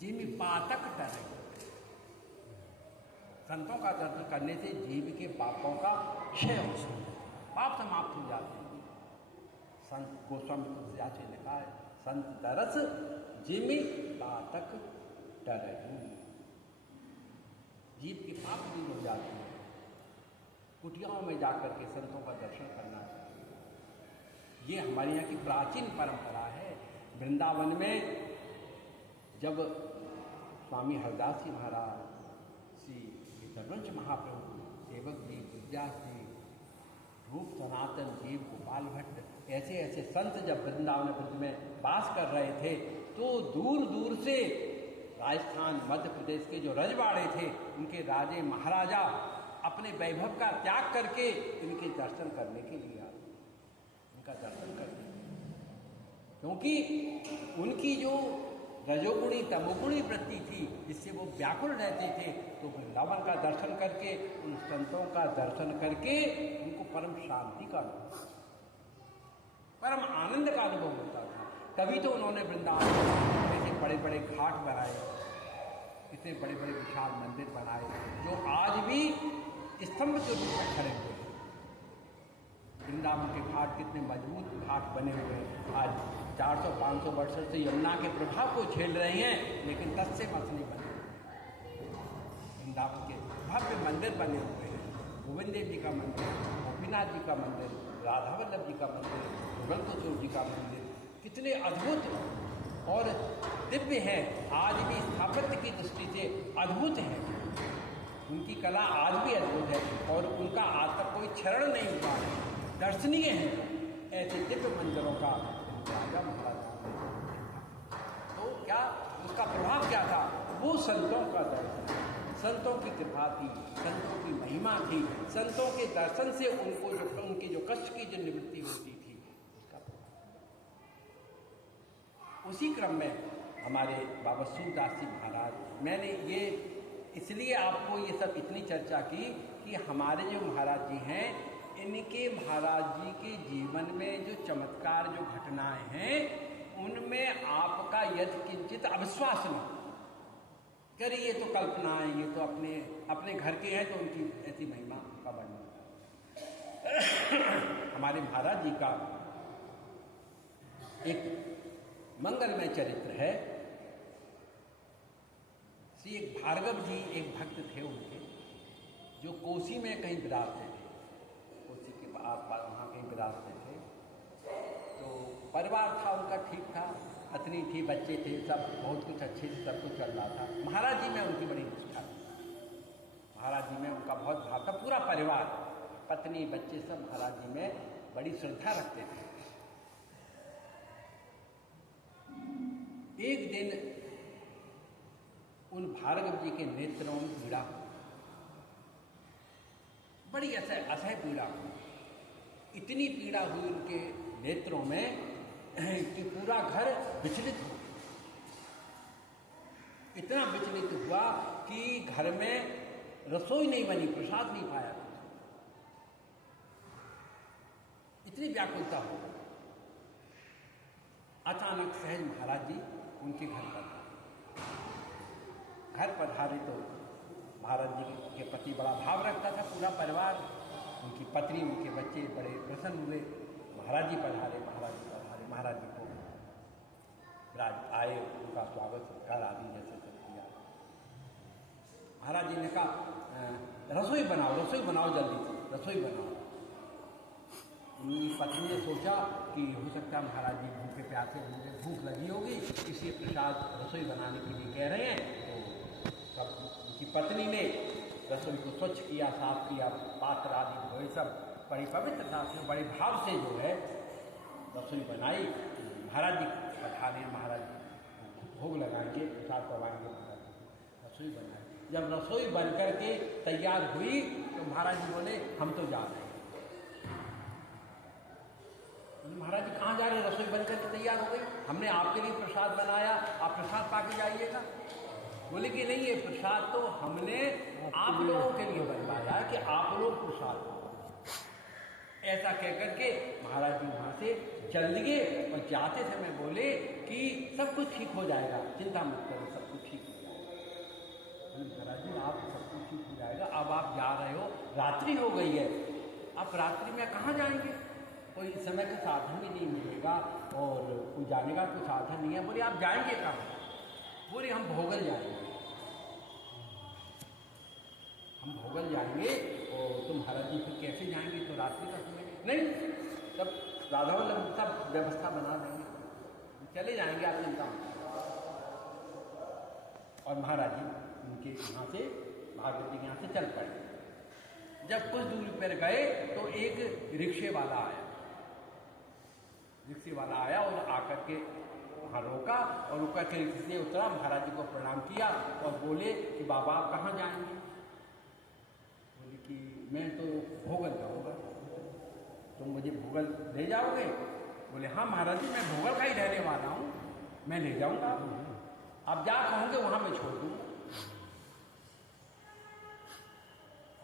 जिमि पातक टरे। संतों का दर्शन करने से जीव के पापों का क्षय हो जाता है, पाप समाप्त हो जाते हैं। संत गोस्वामी तुलसीदास ने लिखा है, संत दरस जिमि पातक टरे। जीव के पाप दूर हो जाते हैं। कुटियाओं में जाकर के संतों का दर्शन करना चाहिए। ये हमारे यहाँ की प्राचीन परंपरा है। वृंदावन में जब स्वामी हरदास जी महाराज, श्री धर्मवंश महाप्रभु, सेवक जी, विद्यास जी, रूप सनातन, जीव गोपाल भट्ट, ऐसे ऐसे संत जब वृंदावन ब्रज में वास कर रहे थे, तो दूर दूर से राजस्थान, मध्य प्रदेश के जो रजवाड़े थे, उनके राजे महाराजा अपने वैभव का त्याग करके इनके दर्शन करने के लिए आते, इनका दर्शन करने के लिए। क्योंकि उनकी जो रजोगुणी तमोगुणी वृत्ति थी, जिससे वो व्याकुल रहते थे, तो वृंदावन का दर्शन करके, उन संतों का दर्शन करके उनको परम शांति का अनुभव, परम आनंद का अनुभव होता था। तभी तो उन्होंने वृंदावन में ऐसे बड़े बड़े घाट बनाए, इतने बड़े बड़े विशाल मंदिर बनाए, जो आज भी स्तंभ के रूप में खड़े हुए हैं। वृंदावन के घाट कितने मजबूत घाट बने हुए हैं। आज 400-500 वर्षों से यमुना के प्रभाव को झेल रहे हैं, लेकिन तत्से मत नहीं बने। वृंदावन के भव्य मंदिर बने हुए हैं। गोविंद देव जी का मंदिर, गोपीनाथ जी का मंदिर, राधा वल्लभ जी का मंदिर, युगल किशोर जी का मंदिर, कितने अद्भुत और दिव्य हैं। आज भी स्थापत्य की दृष्टि से अद्भुत है। उनकी कला आज भी अद्भुत है और उनका आज तक कोई क्षरण नहीं हुआ है, दर्शनीय है। ऐसे दिव्य मंदिरों का राजा महाराजा, तो क्या उसका प्रभाव क्या था? वो संतों का दर्शन, संतों की कृपा थी, संतों की महिमा थी। संतों के दर्शन से उनको जो उनके जो कष्ट की जो निवृत्ति होती थी, उसका उसी क्रम में हमारे बाबा सूरदास जी महाराज, मैंने ये इसलिए आपको ये सब इतनी चर्चा की कि हमारे जो महाराज जी हैं, इनके महाराज जी के जीवन में जो चमत्कार, जो घटनाएं हैं, उनमें आपका यदि किंचित अविश्वास न करे, ये तो कल्पना है, ये तो अपने घर के हैं, तो उनकी ऐसी महिमा का वर्णन। हमारे महाराज जी का एक मंगलमय चरित्र है। श्री एक भार्गव जी एक भक्त थे उनके, जो कोसी में कहीं विराजते थे, कोसी के आस पास वहाँ कहीं विराजते थे। तो परिवार था उनका ठीक था, पत्नी थी, बच्चे थे, सब बहुत कुछ अच्छे से सब कुछ चल रहा था। महाराज जी में उनकी बड़ी निष्ठा थी, महाराज जी में उनका बहुत भाव था। पूरा परिवार, पत्नी, बच्चे, सब महाराज जी में बड़ी श्रद्धा रखते थे। एक दिन उन भार्गव जी के नेत्रों में पीड़ा, बड़ी असह्य पीड़ा हुई। इतनी पीड़ा हुई उनके नेत्रों में कि पूरा घर विचलित हो, इतना विचलित हुआ कि घर में रसोई नहीं बनी, प्रसाद नहीं पाया, इतनी व्याकुलता हो। अचानक सहज महाराज जी उनके घर पधारे तो महाराज जी के प्रति बड़ा भाव रखता था पूरा परिवार, उनकी पत्नी, उनके बच्चे बड़े प्रसन्न हुए। महाराज जी पधारे, महाराज जी को राज आए, उनका स्वागत सत्कार आदि जैसे सब किया। महाराज जी ने कहा रसोई बनाओ जल्दी से, रसोई बनाओ। उनकी पत्नी ने सोचा कि हो सकता है महाराज जी भूखे प्यासे, मुझे भूख लगी होगी, इसलिए प्रसाद रसोई बनाने के लिए कह रहे हैं। तो सब उनकी पत्नी ने रसोई को स्वच्छ किया, साफ किया, पात्र आदि धोए, सब बड़ी पवित्रता से बड़े भाव से जो है रसोई बनाई। महाराज जी पधारे, महाराज जी भोग लगाएंगे, प्रसाद करवाएंगे, महाराज जी रसोई बनाए। जब रसोई बन करके तैयार हुई तो महाराज जी बोले हम तो जा रहे हैं। महाराज जी कहाँ जा रहे हैं? रसोई बन करके तैयार हो गई, हमने आपके लिए प्रसाद बनाया, आप प्रसाद पाके जाइएगा। बोले कि नहीं, ये प्रसाद तो हमने आप लोगों के लिए बनवाया है कि आप लोग प्रसाद पाओ। ऐसा कहकर के महाराज जी वहाँ से चल दिए और जाते समय बोले कि सब कुछ ठीक हो जाएगा, चिंता मत करो, सब कुछ ठीक हो जाएगा। महाराज जी आप सब कुछ ठीक हो जाएगा, अब आप जा रहे हो, रात्रि हो गई है, आप रात्रि में कहाँ जाएंगे? कोई समय का साधन भी नहीं मिलेगा और कोई जाने का कोई साधन नहीं है। बोले आप जाएंगे कहाँ? बोले हम भोगल जाएंगे, हम भोगल जाएंगे। और तुम महाराज जी फिर कैसे जाएंगे? तो रात्रि का समय नहीं, तब राधा वल्लभ सब व्यवस्था बना देंगे, चले जाएंगे, आप चिंता मत। और महाराज जी उनके यहाँ से, भागवत जी के यहाँ से चल पड़े। जब कुछ दूरी पर गए तो एक रिक्शे वाला आया, रिक्शे वाला आया और आकर के वहाँ रोका और रुका के रिक्शे से उतरा, महाराज जी को प्रणाम किया और बोले कि बाबा आप कहाँ जाएंगे? बोले कि मैं तो भोगल जाऊँगा, तुम मुझे भोगल ले जाओगे? बोले हाँ महाराज जी, मैं भोगल का ही रहने वाला हूँ, मैं ले जाऊँगा, आप जा कहोगे वहाँ मैं छोड़ दूँगा।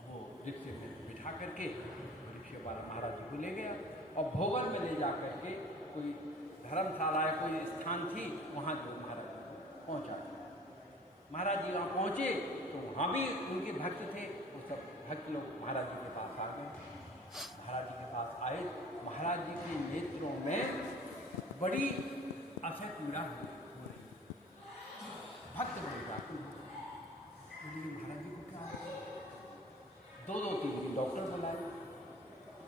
वो रिक्शे में बिठा करके रिक्शे वाला महाराज जी को ले गया और भोगल में ले जा करके कोई धर्मशाला या कोई स्थान थी, वहाँ जो महाराज जी को पहुँचा। महाराज जी वहाँ पहुँचे तो वहाँ भी उनके भक्त थे, वो सब भक्त लोग महाराज जी के पास आ गए। महाराज जी के पास आए, महाराज जी के नेत्रों में बड़ी असह पीड़ा हो रही, भक्त बड़ी जाती। महाराज जी को क्या हो? दो तीन डॉक्टर बुलाए,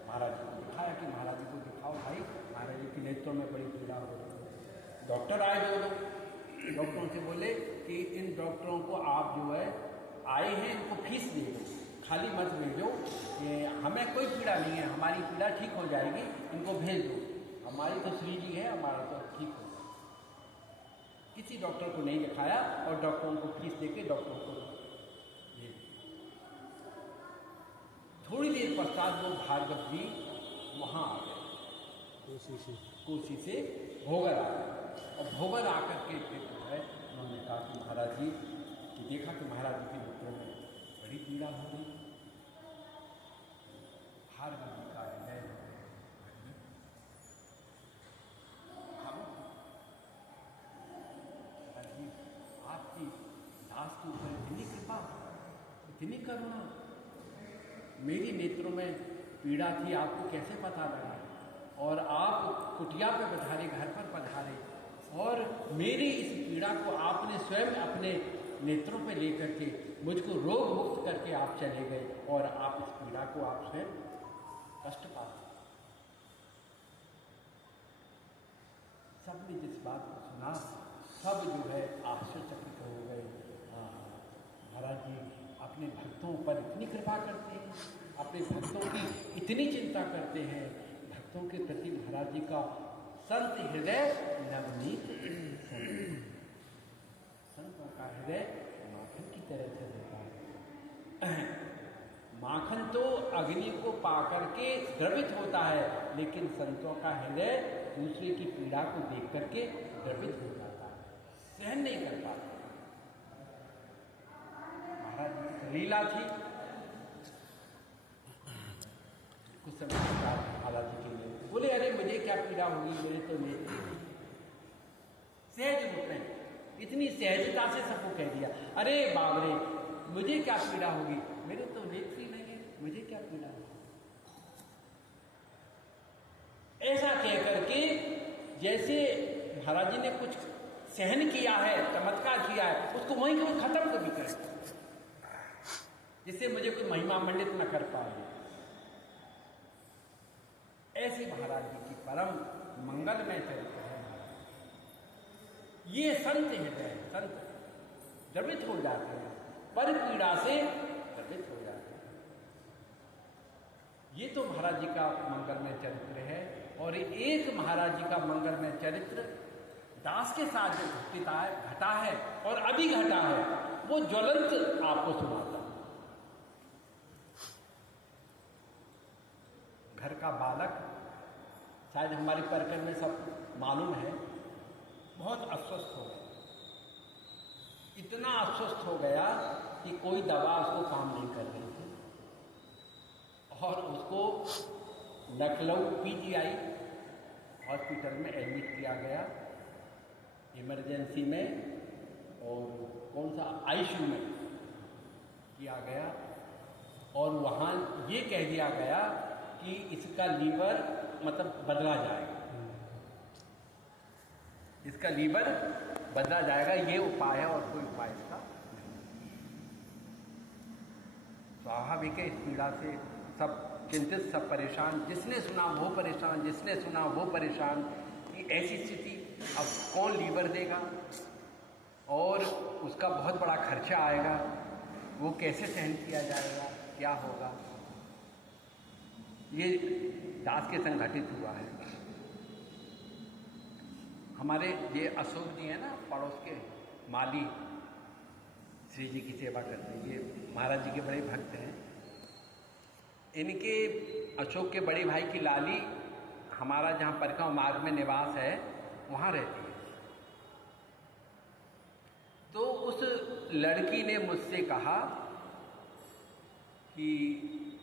महाराज जी को दिखाया कि महाराज जी को दिखाओ भाई, महाराज जी के नेत्रों में बड़ी पीड़ा हो रही है। डॉक्टर आए दो, डॉक्टरों से बोले कि इन डॉक्टरों को आप जो है आए हैं, इनको फीस दे दो, खाली मत भेजो, ये हमें कोई पीड़ा नहीं है, हमारी पीड़ा ठीक हो जाएगी, इनको भेज दो, हमारी तो श्री जी है, हमारा तो ठीक हो जाएगा। किसी डॉक्टर को नहीं दिखाया और डॉक्टरों को फीस देके डॉक्टरों को भेज दिया। थोड़ी देर पश्चात वो भार्गव जी वहाँ आ गए, कोसी से भोगर आ गए और भोगर आकर के फिर जो है उन्होंने कहा कि महाराज जी, कि देखा कि महाराज जी के नेत्रों में बड़ी पीड़ा हो रही। भार्गव जी का हृदय आपकी दास के ऊपर इतनी कृपा, इतनी करुणा, मेरी नेत्रों में पीड़ा थी, आपको कैसे पता लगा? और आप कुटिया पे पधारे, घर पर पधारे और मेरी इस पीड़ा को आपने स्वयं अपने नेत्रों पे लेकर के मुझको रोग मुक्त करके आप चले गए और आप इस पीड़ा को आप स्वयं कष्ट पाते। सबने जिस बात को सुना, सब जो है आश्चर्यचकित हो गए। महाराज जी अपने भक्तों पर इतनी कृपा करते हैं, अपने भक्तों की इतनी चिंता करते हैं, भक्तों के प्रति महाराज जी का संत हृदय नवनीत, संतों का हृदय माखन की तरह से होता है। माखन तो अग्नि को पाकर के द्रवित होता है, लेकिन संतों का हृदय दूसरे की पीड़ा को देख करके द्रवित हो जाता है, सहन नहीं कर पाता। महाराज जी की लीला थी, कुछ समय बाद महाराज जी के लिए बोले अरे मुझे क्या पीड़ा होगी, मेरे तो नेत्र सहज रूप में, इतनी सहजता से सबको कह दिया, अरे बाबरे मुझे क्या पीड़ा होगी, मेरे तो नेत्र ही नहीं है, मुझे क्या पीड़ा होगी। ऐसा कह करके जैसे महाराज जी ने कुछ सहन किया है, चमत्कार किया है, उसको वहीं को खत्म कभी करें, जिससे मुझे कोई महिमा मंडित न कर पाए। ऐसे महाराज जी की परम मंगलमय चरित्र है। ये संत हृदय, संत द्रवित हो जाते हैं, पर पीड़ा से द्रवित हो जाते हैं। ये तो महाराज जी का मंगलमय चरित्र है। और एक महाराज जी का मंगलमय चरित्र दास के साथ जो घटा है और अभी घटा है, वो ज्वलंत आपको सुनाता हूं। घर का बालक, शायद हमारे परिकर में सब मालूम है, बहुत अस्वस्थ हो गया। इतना अस्वस्थ हो गया कि कोई दवा उसको काम नहीं कर रही थी और उसको लखनऊ पीजीआई हॉस्पिटल में एडमिट किया गया, इमरजेंसी में, और कौन सा आईसीयू में किया गया। और वहाँ ये कह दिया गया कि इसका लीवर मतलब बदला जाएगा, इसका लीवर बदला जाएगा, ये उपाय है और कोई उपाय इसका। स्वाभाविक है, इस पीड़ा से सब चिंतित, सब परेशान, जिसने सुना वो परेशान, जिसने सुना वो परेशान कि ऐसी स्थिति, अब कौन लीवर देगा और उसका बहुत बड़ा खर्चा आएगा, वो कैसे सहन किया जाएगा, क्या होगा। ये दास के संग घटित हुआ है। हमारे ये अशोक जी हैं ना, पड़ोस के माली, श्री जी की सेवा करते हैं, ये महाराज जी के बड़े भक्त हैं। इनके अशोक के बड़े भाई की लाली हमारा जहाँ परकाव मार्ग में निवास है वहाँ रहती है। तो उस लड़की ने मुझसे कहा कि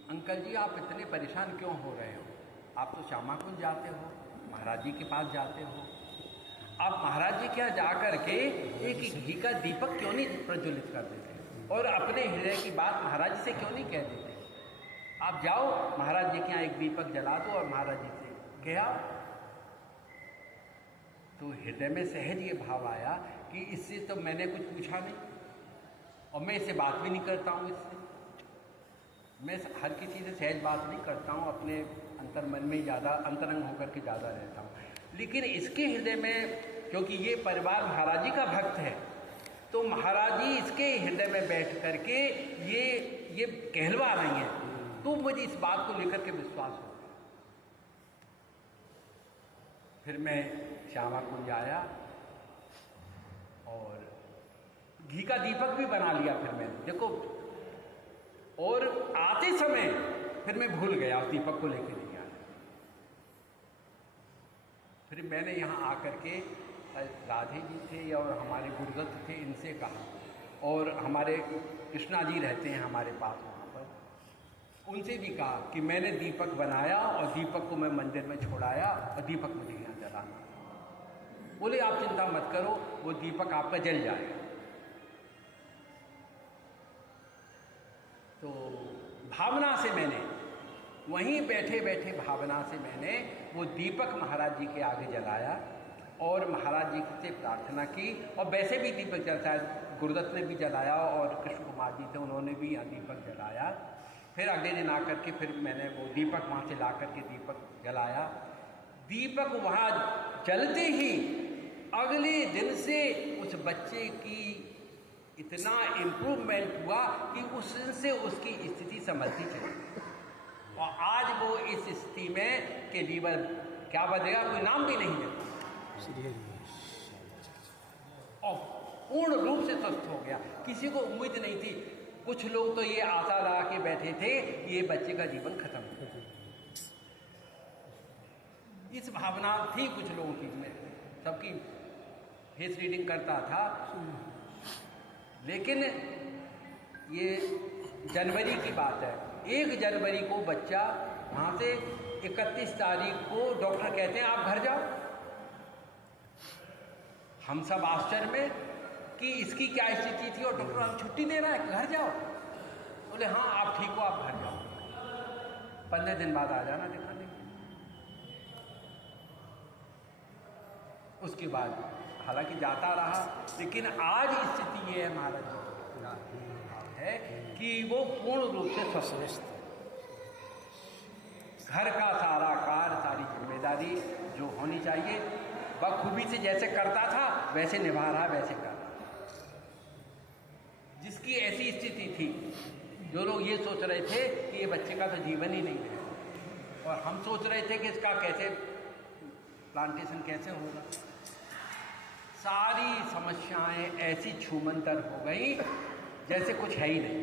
अंकल जी आप इतने परेशान क्यों हो रहे हो, आप तो श्यामा कुंज जाते हो, महाराज जी के पास जाते हो, आप महाराज जी के यहाँ जा कर के एक घी का दीपक क्यों नहीं प्रज्वलित कर देते और अपने हृदय की बात महाराज जी से क्यों नहीं कह देते। आप जाओ महाराज जी के यहाँ एक दीपक जला दो और महाराज जी से कहा। तो हृदय में सहज ये भाव आया कि इससे तो मैंने कुछ पूछा नहीं और मैं इससे बात भी नहीं करता हूँ, इससे मैं हर किसी से सहज बात नहीं करता हूँ, अपने अंतर मन में ज़्यादा अंतरंग होकर के ज़्यादा रहता हूँ। लेकिन इसके हृदय में, क्योंकि ये परिवार महाराज जी का भक्त है, तो महाराज जी इसके हृदय में बैठ करके ये कहलवा रही हैं, तो मुझे इस बात को लेकर के विश्वास हो गया। फिर मैं श्यामा कुंज आया और घी का दीपक भी बना लिया। फिर मैंने देखो, और आते समय फिर मैं भूल गया उस दीपक को लेकर नहीं आया। फिर मैंने यहाँ आकर के राधे जी थे और हमारे गुरुदत्त थे, इनसे कहा, और हमारे कृष्णा जी रहते हैं हमारे पास वहाँ पर, उनसे भी कहा कि मैंने दीपक बनाया और दीपक को मैं मंदिर में छोड़ाया और दीपक मुझे यहाँ जलाना। बोले आप चिंता मत करो, वो दीपक आपका जल जाएगा। तो भावना से मैंने वहीं बैठे बैठे भावना से मैंने वो दीपक महाराज जी के आगे जलाया और महाराज जी से प्रार्थना की। और वैसे भी दीपक जलता है, गुरुदत्त ने भी जलाया और कृष्ण कुमार जी थे, उन्होंने भी यहाँ दीपक जलाया। फिर अगले दिन आकर के फिर मैंने वो दीपक वहाँ से ला करके दीपक जलाया। दीपक वहाँ जलते ही अगले दिन से उस बच्चे की इतना इम्प्रूवमेंट हुआ कि उस दिन से उसकी स्थिति संभलती चली और आज वो इस स्थिति में कि लीवर क्या बदलेगा कोई नाम भी नहीं लेता और पूर्ण रूप से स्वस्थ हो गया। किसी को उम्मीद नहीं थी, कुछ लोग तो ये आशा लगा के बैठे थे ये बच्चे का जीवन खत्म हो गया। इस भावना थी कुछ लोगों की, में सबकी फेस रीडिंग करता था। लेकिन ये जनवरी की बात है, 1 जनवरी को बच्चा वहाँ से 31 तारीख को डॉक्टर कहते हैं आप घर जाओ। हम सब आश्चर्य में कि इसकी क्या स्थिति थी और डॉक्टर हम छुट्टी दे रहा है, घर जाओ। बोले हाँ आप ठीक हो, आप घर जाओ, 15 दिन बाद आ जाना दिखाने के। उसके बाद हालांकि जाता रहा, लेकिन आज स्थिति ये है महाराज जी है कि वो पूर्ण रूप से स्वस्थ। घर का सारा कार्य, सारी जिम्मेदारी जो होनी चाहिए बखूबी से जैसे करता था वैसे निभा रहा, वैसे कर रहा। जिसकी ऐसी स्थिति थी, जो लोग ये सोच रहे थे कि ये बच्चे का तो जीवन ही नहीं है, और हम सोच रहे थे कि इसका कैसे प्लांटेशन कैसे होगा, सारी समस्याएं ऐसी छूमंतर हो गई जैसे कुछ है ही नहीं।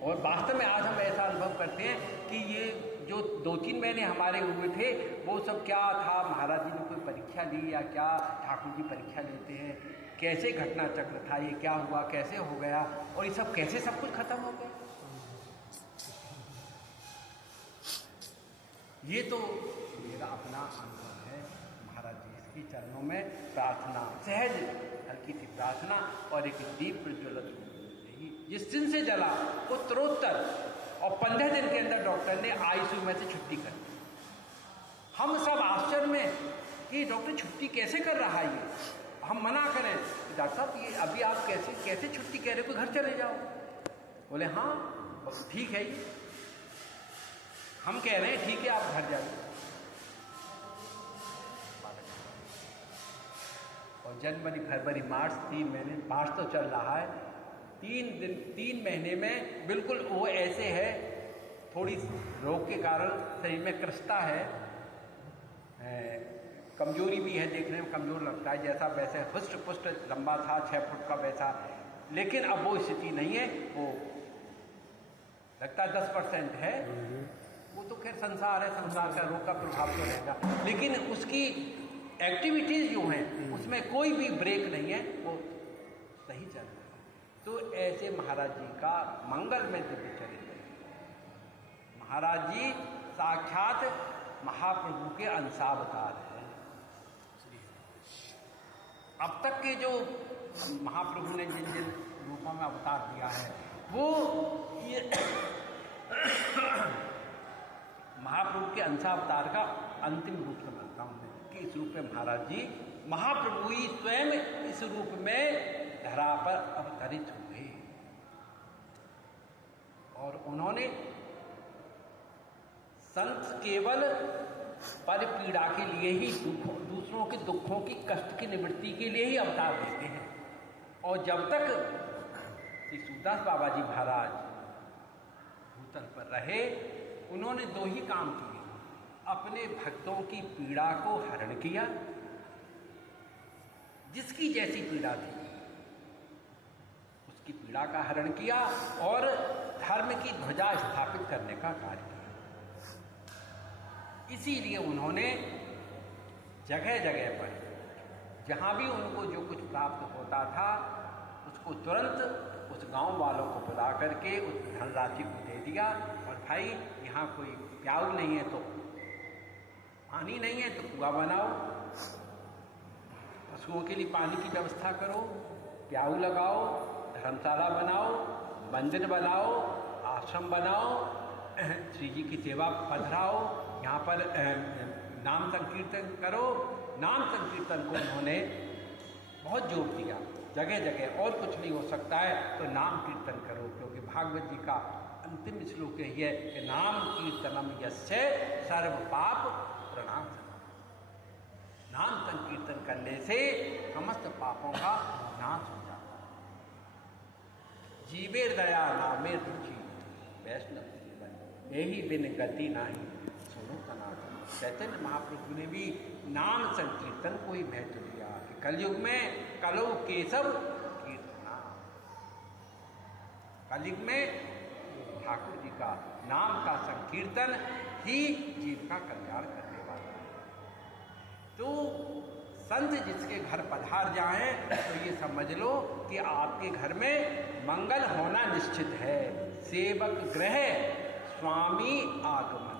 और वास्तव में आज हम ऐसा अनुभव करते हैं कि ये जो 2-3 महीने हमारे हुए थे वो सब क्या था, महाराज जी ने कोई परीक्षा ली या क्या, ठाकुर जी परीक्षा लेते हैं, कैसे घटना चक्र था, ये क्या हुआ, कैसे हो गया, और ये सब कैसे सब कुछ खत्म हो गया। ये तो मेरा अपना अनुभव है। महाराज जी इसके चरणों में प्रार्थना, सहज हल्की सी प्रार्थना और एक दीप प्रज्वलित, जिस दिन से जला उत्तरोत्तर, और 15 दिन के अंदर डॉक्टर ने आईसीयू में से छुट्टी कर दी। हम सब आश्चर्य में कि डॉक्टर छुट्टी कैसे कर रहा है ये, हम मना करें डॉक्टर साहब ये अभी आप कैसे छुट्टी कह रहे हो, घर चले जाओ। बोले हाँ ठीक है, ये हम कह रहे हैं ठीक है आप घर जाइए। और जनवरी फरवरी मार्च 3 महीने, मार्च तो चल रहा है, 3 महीने में बिल्कुल वो ऐसे है, थोड़ी रोग के कारण शरीर में कृष्णता है, कमजोरी भी है, देखने में कमजोर लगता है, जैसा वैसे हुष्ट पुष्ट लंबा था 6 फुट का वैसा, लेकिन अब वो स्थिति नहीं है, वो लगता है 10% है। वो तो खैर संसार है, संसार का रोग का प्रभाव तो रहेगा, लेकिन उसकी एक्टिविटीज जो हैं उसमें कोई भी ब्रेक नहीं है, वो सही चल रहा है। तो ऐसे महाराज जी का मंगल में दिव्य चरित्र, महाराज जी साक्षात महाप्रभु के अंशावतार हैं। अब तक के जो महाप्रभु ने जिन जिन रूपों में अवतार दिया है वो ये महाप्रभु के अंशावतार का अंतिम रूप समझता हूँ मैं, कि इस रूप में महाराज जी, महाप्रभु ही स्वयं इस रूप में धरा पर अवतरित हुए, और उन्होंने संत केवल पर पीड़ा के लिए ही, दूसरों के दुखों की, कष्ट की निवृत्ति के लिए ही अवतार देते हैं। और जब तक श्री सूरदास बाबा जी महाराज भूतल पर रहे, उन्होंने 2 ही काम किए, अपने भक्तों की पीड़ा को हरण किया, जिसकी जैसी पीड़ा थी उसकी पीड़ा का हरण किया, और धर्म की ध्वजा स्थापित करने का कार्य किया। इसीलिए उन्होंने जगह जगह पर जहाँ भी उनको जो कुछ प्राप्त होता था उसको तुरंत उस गांव वालों को बुला करके उस धनराशि को दे दिया, और भाई यहाँ कोई प्याऊ नहीं है तो पानी नहीं है तो कुआं बनाओ, पशुओं के लिए पानी की व्यवस्था करो, प्याऊ लगाओ, धर्मशाला बनाओ, मंदिर बनाओ, आश्रम बनाओ, श्री जी की सेवा पधराओ, यहाँ पर नाम संकीर्तन करो। नाम संकीर्तन को उन्होंने बहुत जोर दिया, जगह जगह, और कुछ नहीं हो सकता है तो नाम कीर्तन करो, क्योंकि भागवत जी का अंतिम श्लोक यही है कि नाम कीर्तनम यस्य सर्व पाप प्रणाम। नाम संकीर्तन करने से समस्त पापों का नाश हो जाता है। जीवे दया नामे रुचि वैष्णव जीवन, यही बिन गति नाही सुनो सनातन। चैतन्य महाप्रभु ने भी नाम संकीर्तन को ही महत्व दिया कि कलयुग में कलो केशव कीर्तना, कलयुग में ठाकुर जी का नाम का संकीर्तन ही जीव का कल्याण करने वाला है। तो संत जिसके घर पधार जाएं तो ये समझ लो कि आपके घर में मंगल होना निश्चित है। सेवक गृह स्वामी आगमन,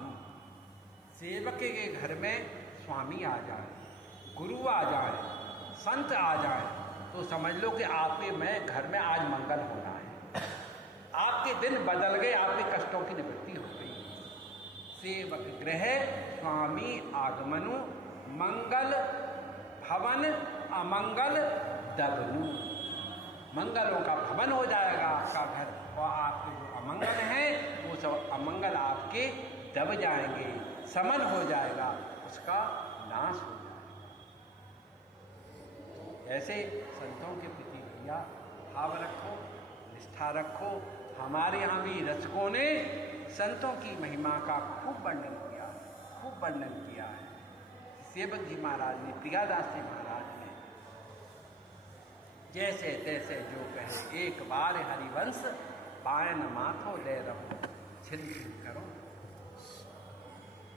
सेवक के घर में स्वामी आ जाए, गुरु आ जाए, संत आ जाए तो समझ लो कि आपके में घर में आज मंगल होना है, आपके दिन बदल गए, आपके कष्टों की निवृत्ति हो गई। सेवक गृह स्वामी आगमनु, मंगल भवन अमंगल दबनु, मंगलों का भवन हो जाएगा आपका घर, और आपके जो अमंगल हैं वो सब अमंगल आपके दब जाएंगे। समन हो जाएगा, उसका नाश हो जाएगा। ऐसे संतों के प्रति भैया भाव रखो, निष्ठा रखो। हमारे यहाँ भी रचकों ने संतों की महिमा का खूब वर्णन किया, खूब वर्णन किया है। सेवक जी महाराज ने, प्रियादास जी महाराज ने, जैसे तैसे जो कहे एक बार हरिवंश, पायन माथो ले रहो छिल छिल करो।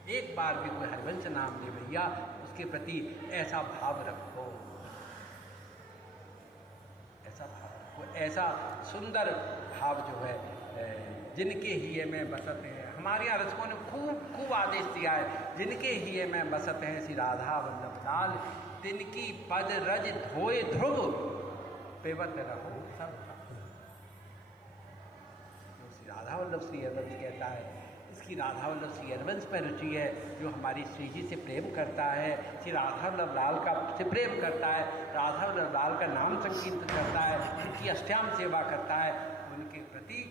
एक बार भी कोई हरिवंश नाम ले भैया, उसके प्रति ऐसा भाव रखो, ऐसा भाव रखो, ऐसा सुंदर भाव जो है जिनके हिये में बसत है। हमारे यहाँ रचकों ने खूब खूब आदेश दिया है, जिनके हिये में बसत है श्री राधा वल्लभ लाल, तिनकी पद रज धोए ध्रुव, पेवत रहो सब। जो श्री राधा वल्लभ श्री हरिवंश कहता है, इसकी राधा वल्लभ श्री हरिवंश पर रुचि है। जो हमारी श्री जी से प्रेम करता है, श्री राधा वल्लभ लाल का से प्रेम करता है, राधा वल्लभ लाल का नाम संकीर्तन करता है, उनकी अष्टांग सेवा करता है, उनके प्रति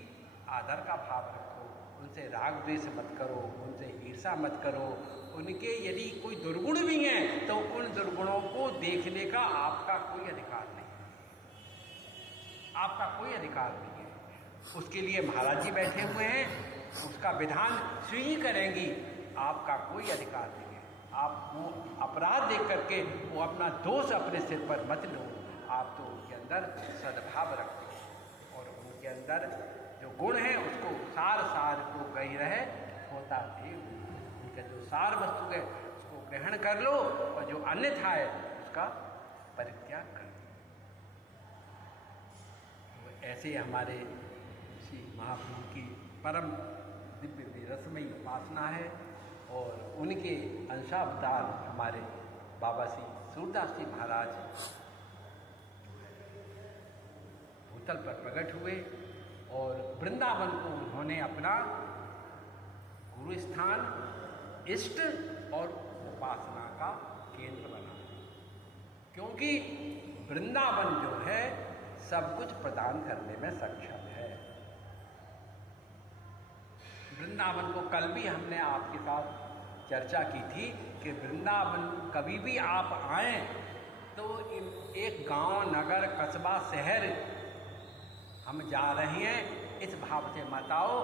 आदर का भाव रखो, उनसे राग द्वेष मत करो, उनसे ईर्षा मत करो। उनके यदि कोई दुर्गुण भी हैं तो उन दुर्गुणों को देखने का आपका कोई अधिकार नहीं है, आपका कोई अधिकार नहीं है। उसके लिए महाराज जी बैठे हुए हैं, उसका विधान श्री जी करेंगी, आपका कोई अधिकार नहीं है। आप वो अपराध देख करके वो अपना दोष अपने सिर पर मत लो, आप तो उनके अंदर सद्भाव रखते हैं और उनके अंदर जो गुण है उसको सार सार को गही रहे होता भी, उनका जो सार वस्तु है उसको ग्रहण कर लो और जो अन्यथा है उसका परित्याग कर दो। तो ऐसे हमारे श्री महाप्रभु की परम दिव्य रसमयी उपासना है और उनके अंशावतार हमारे बाबा श्री सूरदास जी महाराज भूतल पर प्रकट हुए और वृंदावन को उन्होंने अपना गुरु स्थान, इष्ट और उपासना का केंद्र बनाया, क्योंकि वृंदावन जो है सब कुछ प्रदान करने में सक्षम है। वृंदावन को कल भी हमने आपके साथ चर्चा की थी कि वृंदावन कभी भी आप आए तो एक गांव, नगर, कस्बा, शहर हम जा रहे हैं इस भाव से मत आओ,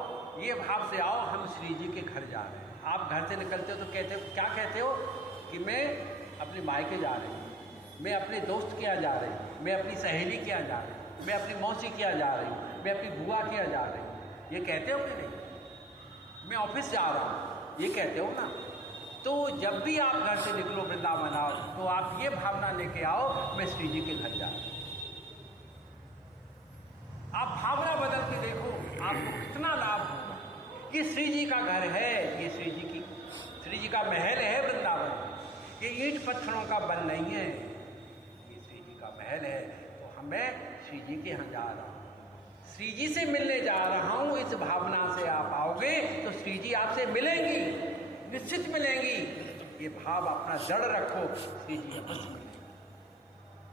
ये भाव से आओ हम श्री जी के घर जा रहे हैं। आप घर से निकलते हो तो कहते हो, क्या कहते हो कि मैं अपनी मायके जा रही हूँ, मैं अपने दोस्त के यहाँ जा रही हूँ, मैं अपनी सहेली के यहाँ जा रही हूँ, मैं अपनी मौसी के यहाँ जा रही हूँ, मैं अपनी बुआ के यहाँ जा रही हूँ, ये कहते हो कि नहीं? मैं ऑफिस जा रहा हूँ, ये कहते हो ना? तो जब भी आप घर से निकलो वृंदावन आओ तो आप ये भावना लेके आओ मैं श्री जी के घर जा रहा हूँ। आप भावना बदल के देखो आपको कितना लाभ होगा। ये श्री जी का घर है, ये श्री जी का महल है वृंदावन, ये ईंट पत्थरों का बन नहीं है, ये श्री जी का महल है। तो मैं श्री जी के यहाँ जा रहा हूँ, श्री जी से मिलने जा रहा हूँ, इस भावना से आप आओगे तो श्री जी आपसे मिलेंगी, निश्चित मिलेंगी। ये भाव अपना जड़ रखो, श्री जी अवश्य मिलेंगे।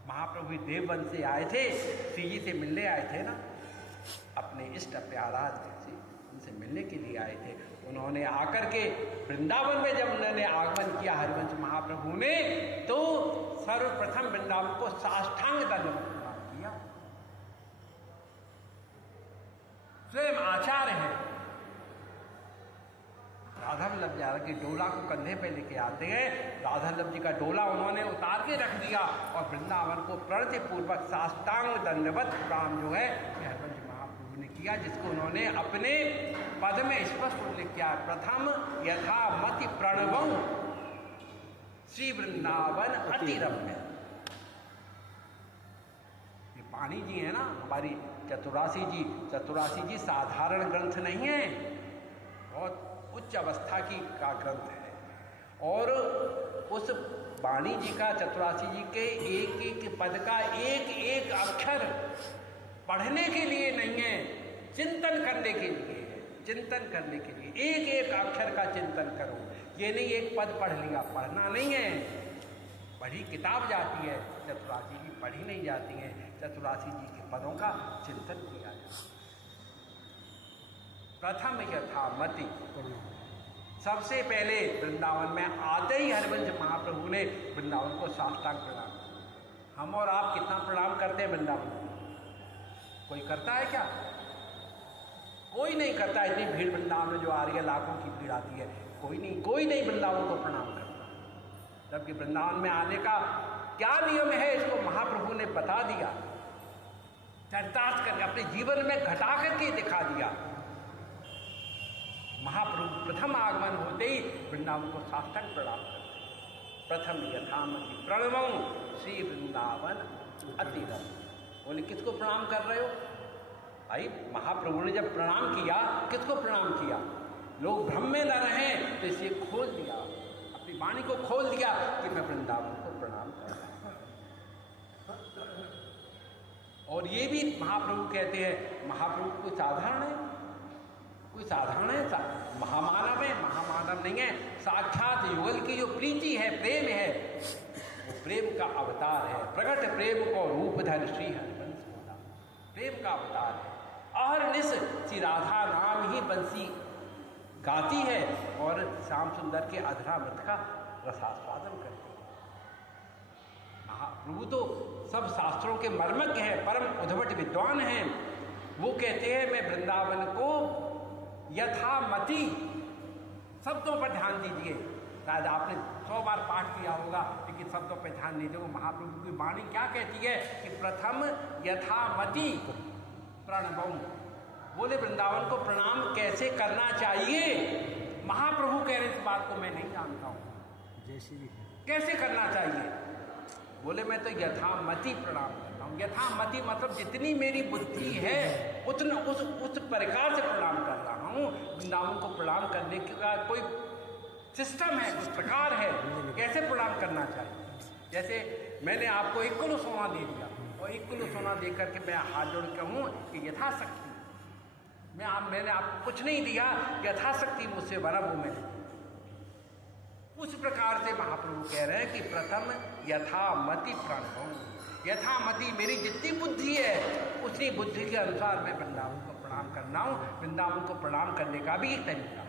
महाप्रभु देववन से आए थे, श्री जी से मिलने आए थे ना, अपने इष्ट प्याराज से उनसे मिलने के लिए आए थे। उन्होंने आकर के वृंदावन में जब उन्होंने आगमन किया हरिवंश महाप्रभु ने, तो सर्वप्रथम वृंदावन को साष्टांग दंडवत प्रणाम किया। स्वयं आचार्य है, राधा वल्लभ जी की डोला को कंधे पे लेके आते हैं, राधा वल्लभ जी का डोला उन्होंने उतार के रख दिया और वृंदावन को प्रणति पूर्वक साष्टांग दंडवत प्रणाम जो है हरिवंश महाप्रभु ने किया, जिसको उन्होंने अपने पद में स्पष्ट उल्लेख किया। प्रथम यथा मति प्रणवं श्री वृंदावन अति रम्य। ये पानी जी है ना हमारी चतुरासी जी साधारण ग्रंथ नहीं है, बहुत उच्च अवस्था का ग्रंथ है। और उस वाणी जी का, चतुरासी जी के एक एक पद का एक एक अक्षर पढ़ने के लिए नहीं है, चिंतन करने के लिए है। चिंतन करने के लिए एक एक अक्षर का चिंतन करो। ये नहीं एक पद पढ़ लिया, पढ़ना नहीं है। पढ़ी किताब जाती है, चतुरासी जी पढ़ी नहीं जाती है। चतुरासी जी के पदों का चिंतन किया जाए। प्रथम यथा मति सबसे पहले वृंदावन में आते ही हरिवंश महाप्रभु ने वृंदावन को साष्टांग प्रणाम किया। हम और आप कितना प्रणाम करते हैं वृंदावन को? कोई करता है क्या? कोई नहीं करता। इतनी भीड़ वृंदावन में जो आ रही है, लाखों की भीड़ आती है, कोई नहीं वृंदावन को प्रणाम करता। जबकि वृंदावन में आने का क्या नियम है इसको महाप्रभु ने बता दिया, चरितार्थ करके अपने जीवन में घटा करके दिखा दिया। महाप्रभु प्रथम आगमन होते ही वृंदावन को साष्टांग प्रणाम करते। प्रथम यथामति प्रणवं श्री वृंदावन अतिरम। बोले किसको प्रणाम कर रहे हो भाई? महाप्रभु ने जब प्रणाम किया, किसको प्रणाम किया? लोग भ्रम में न रहें तो इसे खोल दिया, अपनी वाणी को खोल दिया कि मैं वृंदावन को प्रणाम कर रहा हूं। और ये भी महाप्रभु कहते हैं, महाप्रभु कोई साधारण है? कोई साधारण है? महामानव है? महामानव नहीं है। साक्षात युगल की जो प्रीति है, प्रेम है, वो प्रेम का अवतार है। प्रगट प्रेम को रूप धर श्री हरिवंश होता, प्रेम का अवतार है। अहरनिश श्री राधा नाम ही बंसी गाती है और श्याम सुंदर के अधरामृत का रसास्वादन करती है। महाप्रभु तो सब शास्त्रों के मर्मज्ञ हैं, परम उद्भट विद्वान हैं। वो कहते हैं मैं वृंदावन को यथामति, शब्दों पर ध्यान दीजिए। शायद आपने 100 बार पाठ किया होगा, लेकिन शब्दों पर ध्यान दीजिए। वो महाप्रभु की वाणी क्या कहती है कि प्रथम यथामति प्रणवम। बोले वृंदावन को प्रणाम कैसे करना चाहिए? महाप्रभु कह रहे इस बात को मैं नहीं जानता हूं, जैसे भी कैसे करना चाहिए। बोले मैं तो यथामति प्रणाम करता हूँ। यथामति मतलब जितनी मेरी बुद्धि है उतना उस प्रकार से प्रणाम कर रहा हूँ। वृंदावन को प्रणाम करने का कोई सिस्टम है, कुछ प्रकार है, कैसे प्रणाम करना चाहिए। जैसे मैंने आपको 1 किलो सोना दे दिया और 1 किलो सोना दे करके मैं हाथ जोड़ के हूँ कि यथाशक्ति मैंने आपको कुछ नहीं दिया, यथाशक्ति मुझसे बना वो मैंने। उस प्रकार से महाप्रभु कह रहे हैं कि प्रथम यथामति प्रणव। यथामति मेरी जितनी बुद्धि है उतनी बुद्धि के अनुसार मैं वृंदावन को प्रणाम करना हूँ। वृंदावन को प्रणाम करने का भी एक तरीका है।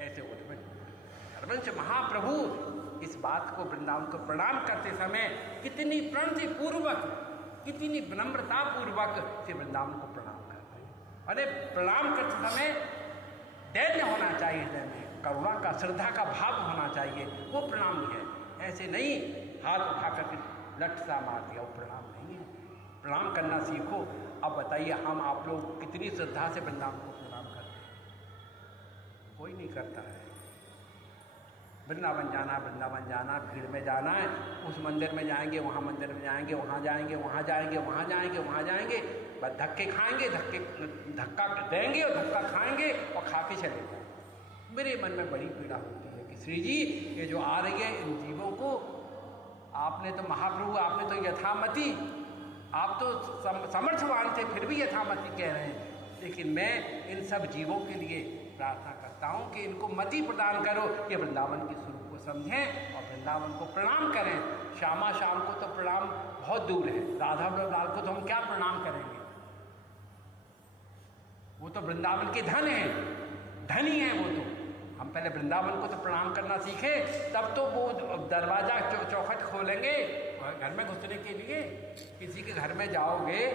ऐसे हरिवंश महाप्रभु इस बात को वृंदावन को प्रणाम करते समय कितनी प्रणति पूर्वक, कितनी विनम्रता पूर्वक से वृंदावन को प्रणाम करते हैं। अरे प्रणाम करते समय धैर्य होना चाहिए, हृदय में करुणा का, श्रद्धा का भाव होना चाहिए, वो प्रणाम है। ऐसे नहीं हाथ उठा करके लट सा मार दिया, वो प्रणाम नहीं है। प्रणाम करना सीखो। अब बताइए हम आप लोग कितनी श्रद्धा से वृंदावन को प्रणाम करते हैं? कोई नहीं करता है। वृंदावन जाना, भीड़ में जाना है, उस मंदिर में जाएंगे, वहाँ मंदिर में जाएंगे, वहाँ जाएंगे, वहाँ जाएंगे, वहाँ जाएंगे, वहाँ जाएंगे, बस धक्के खाएंगे, धक्का देंगे और धक्का खाएंगे और खा के चले जाएंगे। मेरे मन में बड़ी पीड़ा होती है कि श्री जी ये जो आ रही है इन जीवों को आपने तो महाप्रभु, आपने तो यथामति, आप तो समर्थवान थे, फिर भी यथामति कह रहे हैं। लेकिन मैं इन सब जीवों के लिए प्रार्थना करता हूँ कि इनको मति प्रदान करो कि वृंदावन के स्वरूप को समझें और वृंदावन को प्रणाम करें। श्यामा श्याम को तो प्रणाम बहुत दूर है, राधा लाल को तो हम क्या प्रणाम करेंगे? वो तो वृंदावन के धन है, धनी है वो तो। हम पहले वृंदावन को तो प्रणाम करना सीखे, तब तो वो दरवाजा चौखट खोलेंगे घर में घुसने के लिए। किसी के घर में जाओगे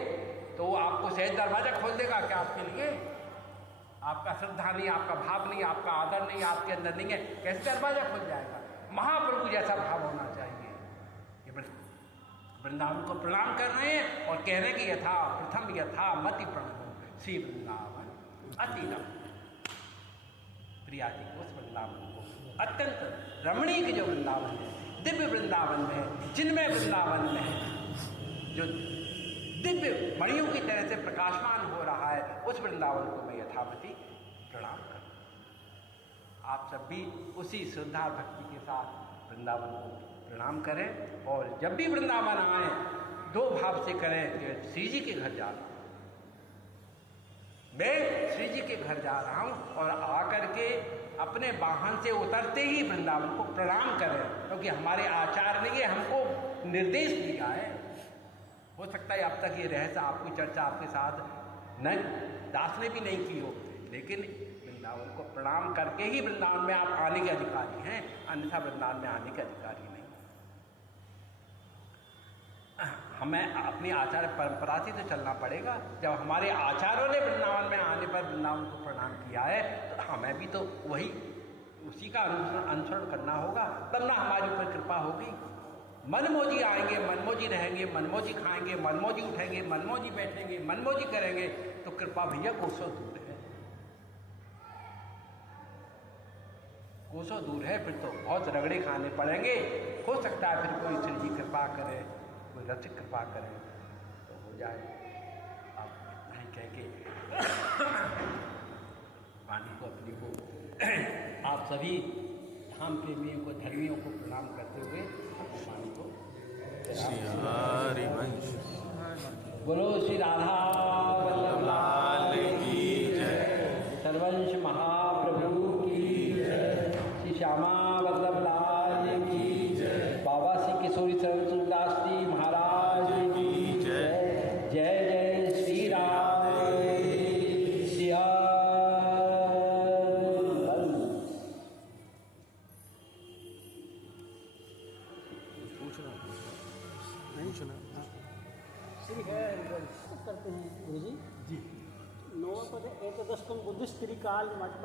तो वो आपको सहज दरवाजा खोल देगा क्या आपके लिए? आपका श्रद्धा नहीं, आपका भाव नहीं, आपका आदर नहीं, आपके अंदर नहीं है, कैसे दरवाजा खुल जाएगा? महाप्रभु जैसा भाव होना चाहिए। ये वृंदावन को प्रणाम कर रहे हैं और कह रहे हैं कि यथा प्रथम यथामति प्रणव श्री वृंदावन अतिरम। प्रिया जी उस वृंदावन को अत्यंत रमणीक जो वृंदावन है, दिव्य वृंदावन में, जिनमें वृंदावन में जो दिव्य मणियों की तरह से प्रकाशमान हो रहा है, उस वृंदावन को मैं यथामति प्रणाम करता। आप सब भी उसी श्रद्धा भक्ति के साथ वृंदावन को प्रणाम करें और जब भी वृंदावन आए 2 भाव से करें कि श्री जी के घर जा रहा हूँ, मैं श्री जी के घर जा रहा हूँ, और आकर के अपने वाहन से उतरते ही वृंदावन को प्रणाम करें, क्योंकि हमारे आचार्य ने हमको निर्देश दिया है। हो सकता है अब तक ये रहस्य आपकी चर्चा आपके साथ नहीं दास ने भी नहीं की हो, लेकिन वृंदावन को प्रणाम करके ही वृंदावन में आप आने के अधिकारी हैं, अन्यथा वृंदावन में आने के अधिकारी नहीं। हमें अपनी आचार परंपरा से तो चलना पड़ेगा। जब हमारे आचार्यों ने वृंदावन में आने पर वृंदावन को प्रणाम किया है तो हमें भी तो वही उसी का अनुसरण करना होगा, तब ना हमारी ऊपर कृपा होगी। मनमोजी आएंगे, मनमोजी रहेंगे, मनमोजी खाएंगे, मनमोजी उठेंगे, मनमोजी बैठेंगे, मनमोजी करेंगे तो कृपा भैया कोसों दूर है, कोसों दूर है। फिर तो बहुत रगड़े खाने पड़ेंगे। हो सकता है फिर कोई श्री जी कृपा करे, कोई रसिक कृपा करे तो हो जाए। आप नहीं कह के वाणी को अपनी को आप सभी धाम प्रेमियों को, धर्मियों को प्रणाम करते हुए अपनी वाणी को बोलो। श्री राधा वल्लभ लाल की जय, सर्वंश महाप्रभु की जय, श्री श्यामा वल्लभ लाल की जय, बाबा श्री किशोरी शरण सूरदास जी महाराज की जय। जय जय श्री राम सिया। करते हैं गुरु जी। 9 पद 1 10 बुद्धिस्ट त्रिकाल मठ